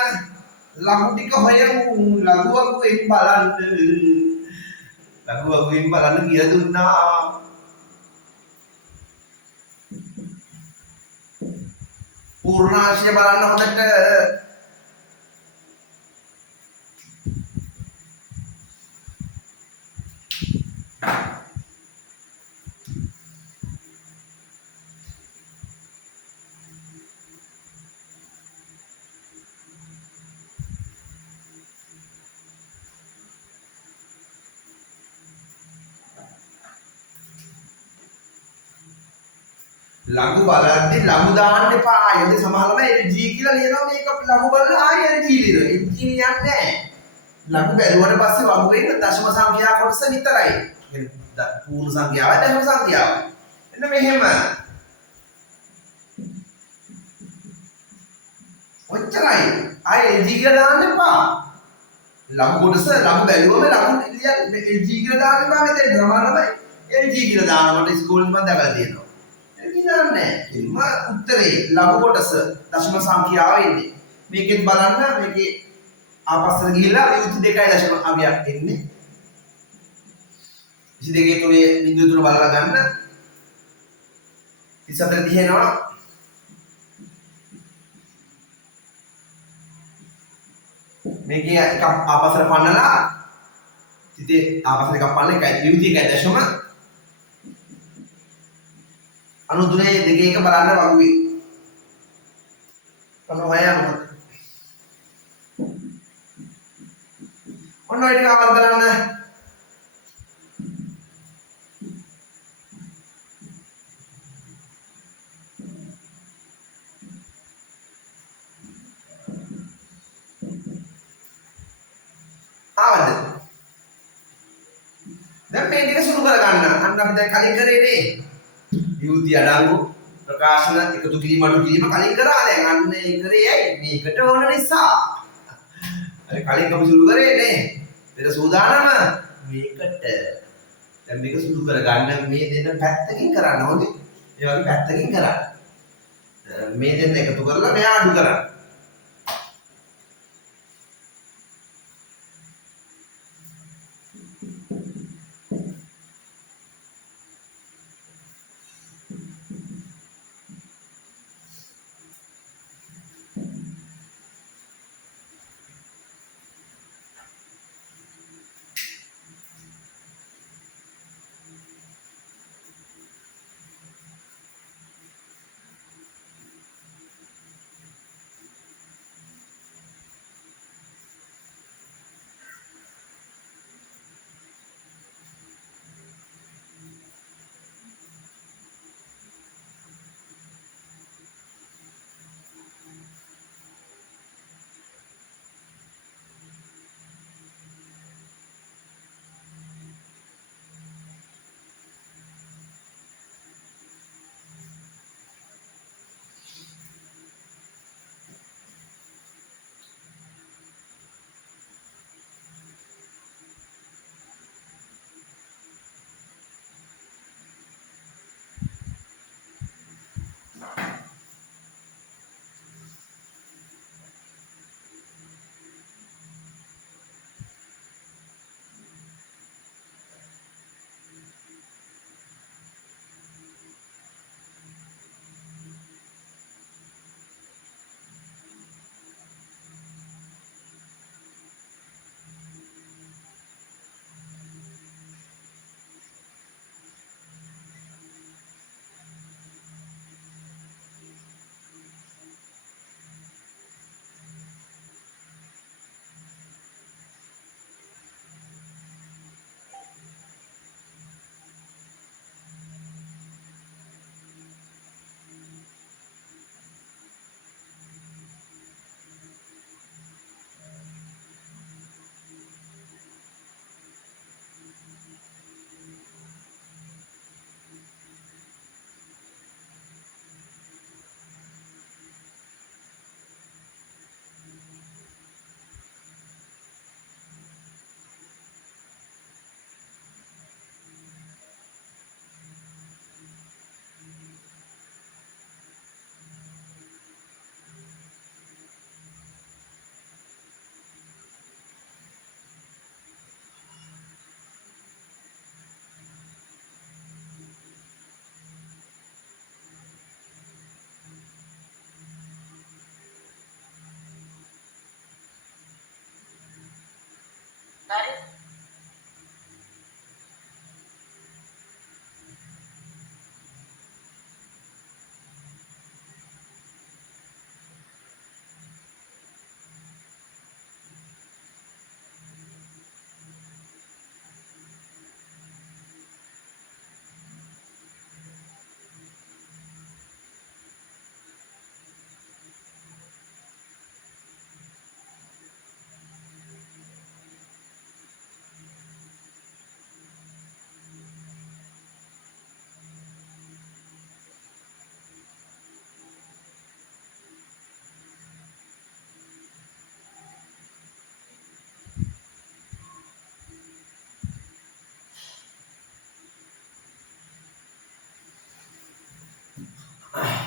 ලඝු ටික හොයමු. ලඝු වගුවෙන් බලන්න. ලඝු වගුවෙන් බලන්න කියලා දුන්නා. පූර්ණාංශය බලන්න හොඳට. ලඝු බලද්දි ලඝු දාන්න එපා. යන්නේ සමහරවම LG කියලා ලියනවා මේක ලඝු බලලා ආයෙ LG ලියනවා. LG කියන්නේ නැහැ. ලඝු බැලුවට පස්සේ වගුවෙන් දශම සංඛ්‍යා කොටස විතරයි. කියන්නේ පූර්ණ සංඛ්‍යාවයි දශම සංඛ්‍යාවයි. එන්න මෙහෙම. ඔච්චරයි. ආයෙ LG කියලා දාන්න එපා. ලඝු කොටස ලඝු බැලුවම ලඝු LG කියලා දාන්න එපා. මෙතන සමහරවම LG කියලා දානවා. මට ඉස්කෝලේ මම දැකලා තියෙනවා. නෑ කිම උත්තරේ ලඝු කොටස දශම සංඛ්‍යාව එන්නේ මේකෙත් බලන්න මේකේ ආපස්සට ගිහිල්ලා විවෘත 2.9ක් එන්නේ 22 තුනේ බිංදුව තුන බලලා ගන්න 34 දිහෙනවා මේකේ එකක් ආපස්සට පන්නලා ඉතින් ආපස්සට එකක් පන්නලා එකයි විවෘත 1.9 අනුදුනේ දෙකේ එක බලන්න වගුවේ. ඔන්න හොයන්න. ඔන්න ඔය ටික අවබෝධ කරගන්න. ආවද? දැන් මේ ටික සුළු කරගන්න. අන්න අපි දැන් කලින් කරේනේ. විවෘති අඩංගු ප්‍රකාශන එකතු කිරීම අඩු කිරීම කලින් කරා දැන් අන්න ඒ කරේ ඇයි මේකට ඕන නිසා අර කලින් අපි සුළු කරේ නේ පෙර සූදානම මේකට දැන් මේක සුළු කරගන්න මේ දෙන්න පැත්තකින් කරන්න ඕනේ ඒ වගේ පැත්තකින් කරන්න මේ දෙන්න එකතු කරලා මෙයා අඩු කරන්න හරි.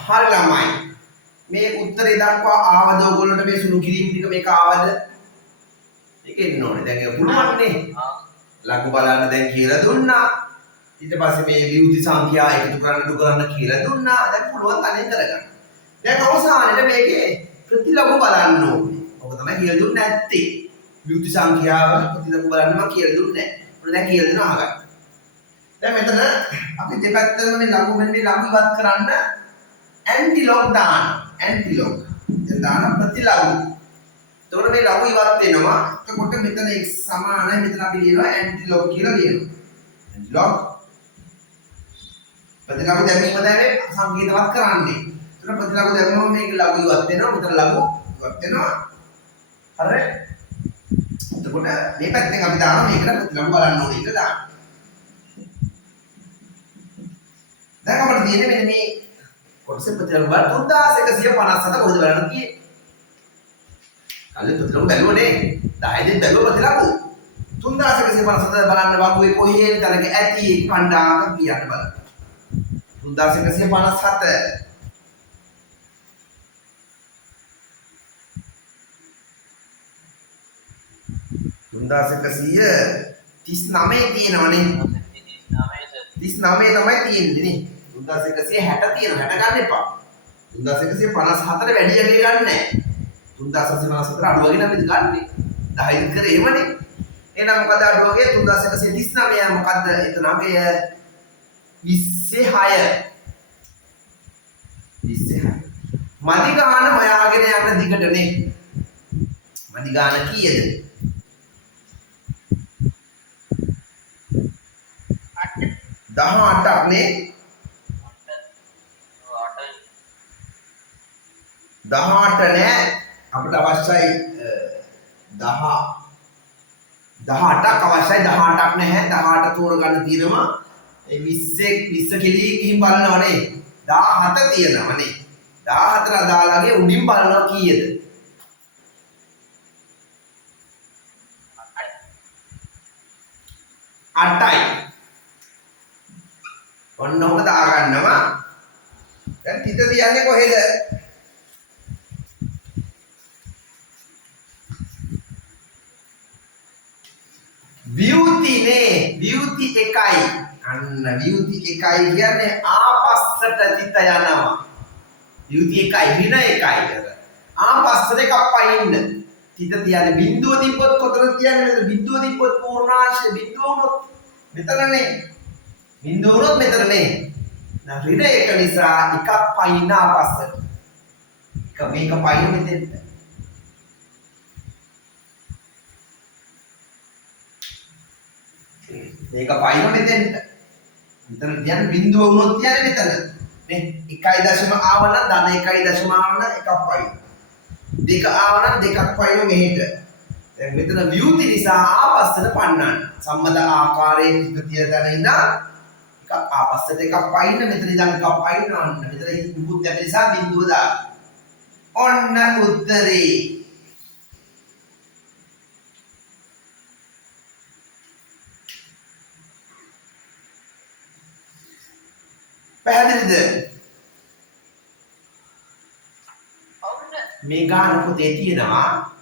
හරි ළමයි. මේ උත්තරේ දක්වා ආවද ඔයගොල්ලන්ට මේ සුළු කිරීම ටික මේක ආවද? ඒක එන්න ඕනේ. දැන් ඒක පුළුවන්නේ. ලඝු බලන්න දැන් කියලා දුන්නා. ඊට පස්සේ මේ විවෘති සංඛ්‍යා එකතු කරන්න අඩු කරන්න කියලා දුන්නා. දැන් පුළුවන් තනියෙන් කරගන්න. දැන් අවසානයේ මේකේ ප්‍රතිලඝු බලන්න ඕනේ. ඔබ තමයි කියලා දුන්නේ නැත්තේ. විවෘති සංඛ්‍යාව ප්‍රතිලඝු බලන්න මම කියලා දුන්නේ නැහැ. ඔන්න දැන් කියලා දෙනවා අහගන්න. දැන් මෙතන අපි දෙපැත්තම මේ ලඝු මෙන්න මේ ලඝු ඉවත් කරන්න ඇන්ටිලොග් දාන. ඇන්ටිලොග්. දැන් දාන ප්‍රතිලඝු. එතකොට මේ ලඝු ඉවත් වෙනවා. එතකොට මෙතන x සමානයි මෙතන අපි ලියනවා ඇන්ටිලොග් කියලා ලියනවා. ඇන්ටිලොග් ප්‍රතිලඝු දැමීම දැනේ සංකේතවත් කරන්නේ. එතන ප්‍රතිලඝු දැම්මම මේක ලඝු ඉවත් වෙනවා. මෙතන ලඝු ඉවත් වෙනවා. හරි. එතකොට මේ පැත්තෙන් අපි දානවා මේකට ප්‍රතිලඝු බලන්න ඕනේ කියලා දාන්න. දැන් අපිට තියෙන්නේ මෙන්න මේ කොටසේ ප්‍රතිලඝු බල 3157 කොහෙද බලන්න කියේ? කලින් ප්‍රතිලඝු බැලුවනේ 10 දෙනෙක් බැලුවා ප්‍රතිලඝු 3157 බලන්න වගුවේ කොහේ තැනක ඇති පණ්ඩාක කියන්න බලන්න 3157 3139 තියෙනවනේ 39 තමයි තියෙන්නේ නේ 3160 තියෙනවා 60 ගන්න එපා 3154 වැඩි යකේ ගන්න නැහැ 3154 අඩු වගේ නම් ඉතින් ගන්නෙ 10 ඉතින් කරේ එහෙමනේ එහෙනම් මොකද අඩු වගේ 3139 මොකද්ද එතන අගේ 26 මදි ගාන හොයාගෙන යන්න දිගටනේ මදි ගාන කීයද 18ක් නේ 18 නෑ අපිට අවශ්‍යයි 18ක් අවශ්‍යයි 18ක් නැහැ 18 තෝරගන්න තියෙනවා ඒ 20 කෙලී ගිහින් බලනවනේ 17 තියෙනවනේ 14 අදාළගේ උඩින් බලනවා කීයද 8යි ඔන්න ඔබ දාගන්නවා දැන් තිත තියන්නේ කොහෙද වියුතිනේ වියුති එකයි අන්න වියුති එකයි කියන්නේ ආපස්සට තිත යනවා වියුති එකයි ඍණ එකයි ආපස්සට එකක් පයින්න තිත තියන්නේ බිඳුව තිබ්බොත් කොතනද තියන්නේ බිඳුව තිබ්බොත් පූර්ණාංශ බිඳුව වුණොත් මෙතනනේ බිඳුව වුණොත් මෙතනනේ ඍණ එක නිසා එකක් පයින්න ආපස්සට එක මේක පයින්න මෙතෙන්ට මේක පයින්න මෙතෙන්ට මෙතන තියන්නේ බිඳුව වුණොත් තියන්නේ මෙතන නේ 1.0 ආවනම් ධන 1.0 ආවනම් එකක් පයින්න දෙක ආවනම් දෙකක් පයින්න මෙහෙට දැන් මෙතන වියුති නිසා ආපස්සට පන්නන්න සම්මත ආකාරයේ තිත තිය තැන ඉඳන් එකක් ආපස්සට එකක් පයින්න මෙතන ඉඳන් එකක් පයින්න අන්න මෙතන ඉක්ුත් දැක නිසා බිඳුව දාන්න ඔන්න උත්තරේ පැහැදිලිද මේ ගාන පොතේ තියෙනවා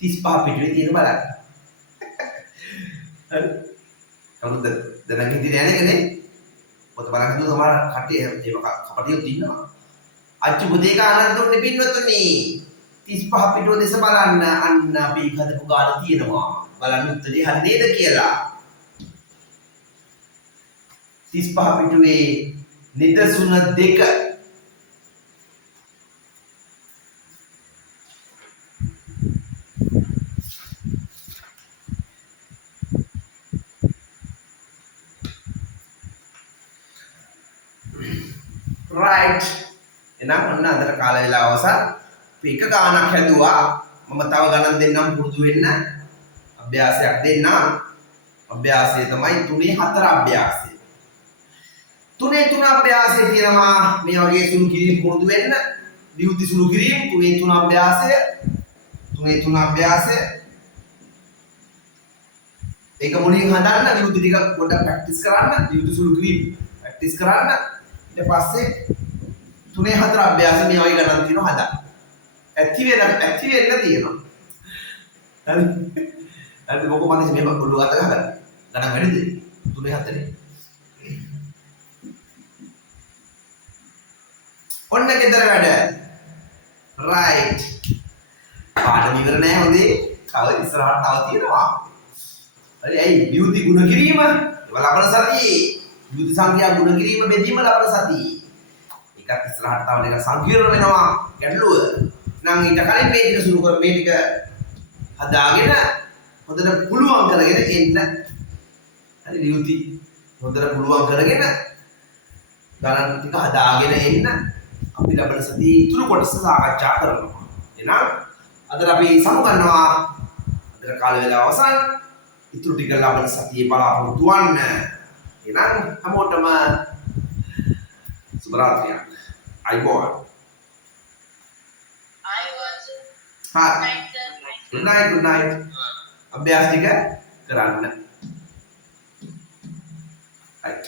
35 පිටුවේ තියෙන බලන්න හරි කවුරුද දැනගෙන හිටියේ නැහැ නේද පොත බලන් හිටු සමහර කට්ටිය ඒක කපටියෝ ඉන්නවා අච්චු පොතේ ගානක් දුන්නේ පින්වතුනි 35 පිටුව දෙස බලන්න. අන්න අපි හදපු ගාන තියෙනවා. බලන්න උත්තරේ හරි නේද කියලා. 35 පිටුවේ නිදසුන 2. right. එහෙනම් ඔන්න අදට කාල වේලාව අවසන්. අපි එක ගානක් හැදුවා. මම තව ගණන් දෙන්නම් පුරුදු වෙන්න. අභ්‍යාසයක් දෙන්නම්. අභ්‍යාසය තමයි 3-4 අභ්‍යාසය. 3-3 අභ්‍යාසය කියනවා මේ වගේ සුළු කිරීම පුරුදු වෙන්න. විවෘති සුළු කිරීම 3-3 අභ්‍යාසය. 3-3 අභ්‍යාසය. ඒක මුලින් හදන්න විවෘති ටික පොඩ්ඩක් ප්‍රැක්ටිස් කරන්න. විවෘති සුළු කිරීම ප්‍රැක්ටිස් කරන්න. ඊට පස්සේ 3-4 අභ්‍යාස මේ වගේ ගණන් තියෙනවා හදන්න. ඇක්ටිව් වෙන්න තියෙනවා. හරි. හරි මොකෝ මන්නේ මේ ඔළුව අත ගහගන්න. ගණන් වැඩිද? 3-4. ඔන්න ගෙදර වැඩ. right. පාඩම ඉවර නෑ හොඳේ. තව ඉස්සරහට තව තියෙනවා. හරි ඇයි විවෘති ගුණ කිරීම? ඒවා ලබන සතියේ. විවෘති සංඛ්‍යා ගුණ කිරීම බෙදීම ලබන සතියේ. ඒකත් ඉස්සරහට තව ටිකක් සංකීර්ණ වෙනවා ගැටලුව. නම් ඊට කලින් මේ ටික සුළු කර මේ ටික හදාගෙන හොඳට පුළුවන් කරගෙන එන්න. හරි විවෘති හොඳට පුළුවන් කරගෙන ගණන් ටික හදාගෙන එන්න. අපි ලබන සතියේ ඉතුරු කොටස සාකච්ඡා කරනවා. එහෙනම් අද අපි සමුගන්නවා. අද කාල වේලාව අවසන්. ඉතුරු ටික ලබන සතියේ බලාපොරොත්තු වන්න. එහෙනම් හැමෝටම සුබ රාත්‍රියක්. අයිබෝන්. I was good night. අභ්‍යාස ටික කරන්න. right.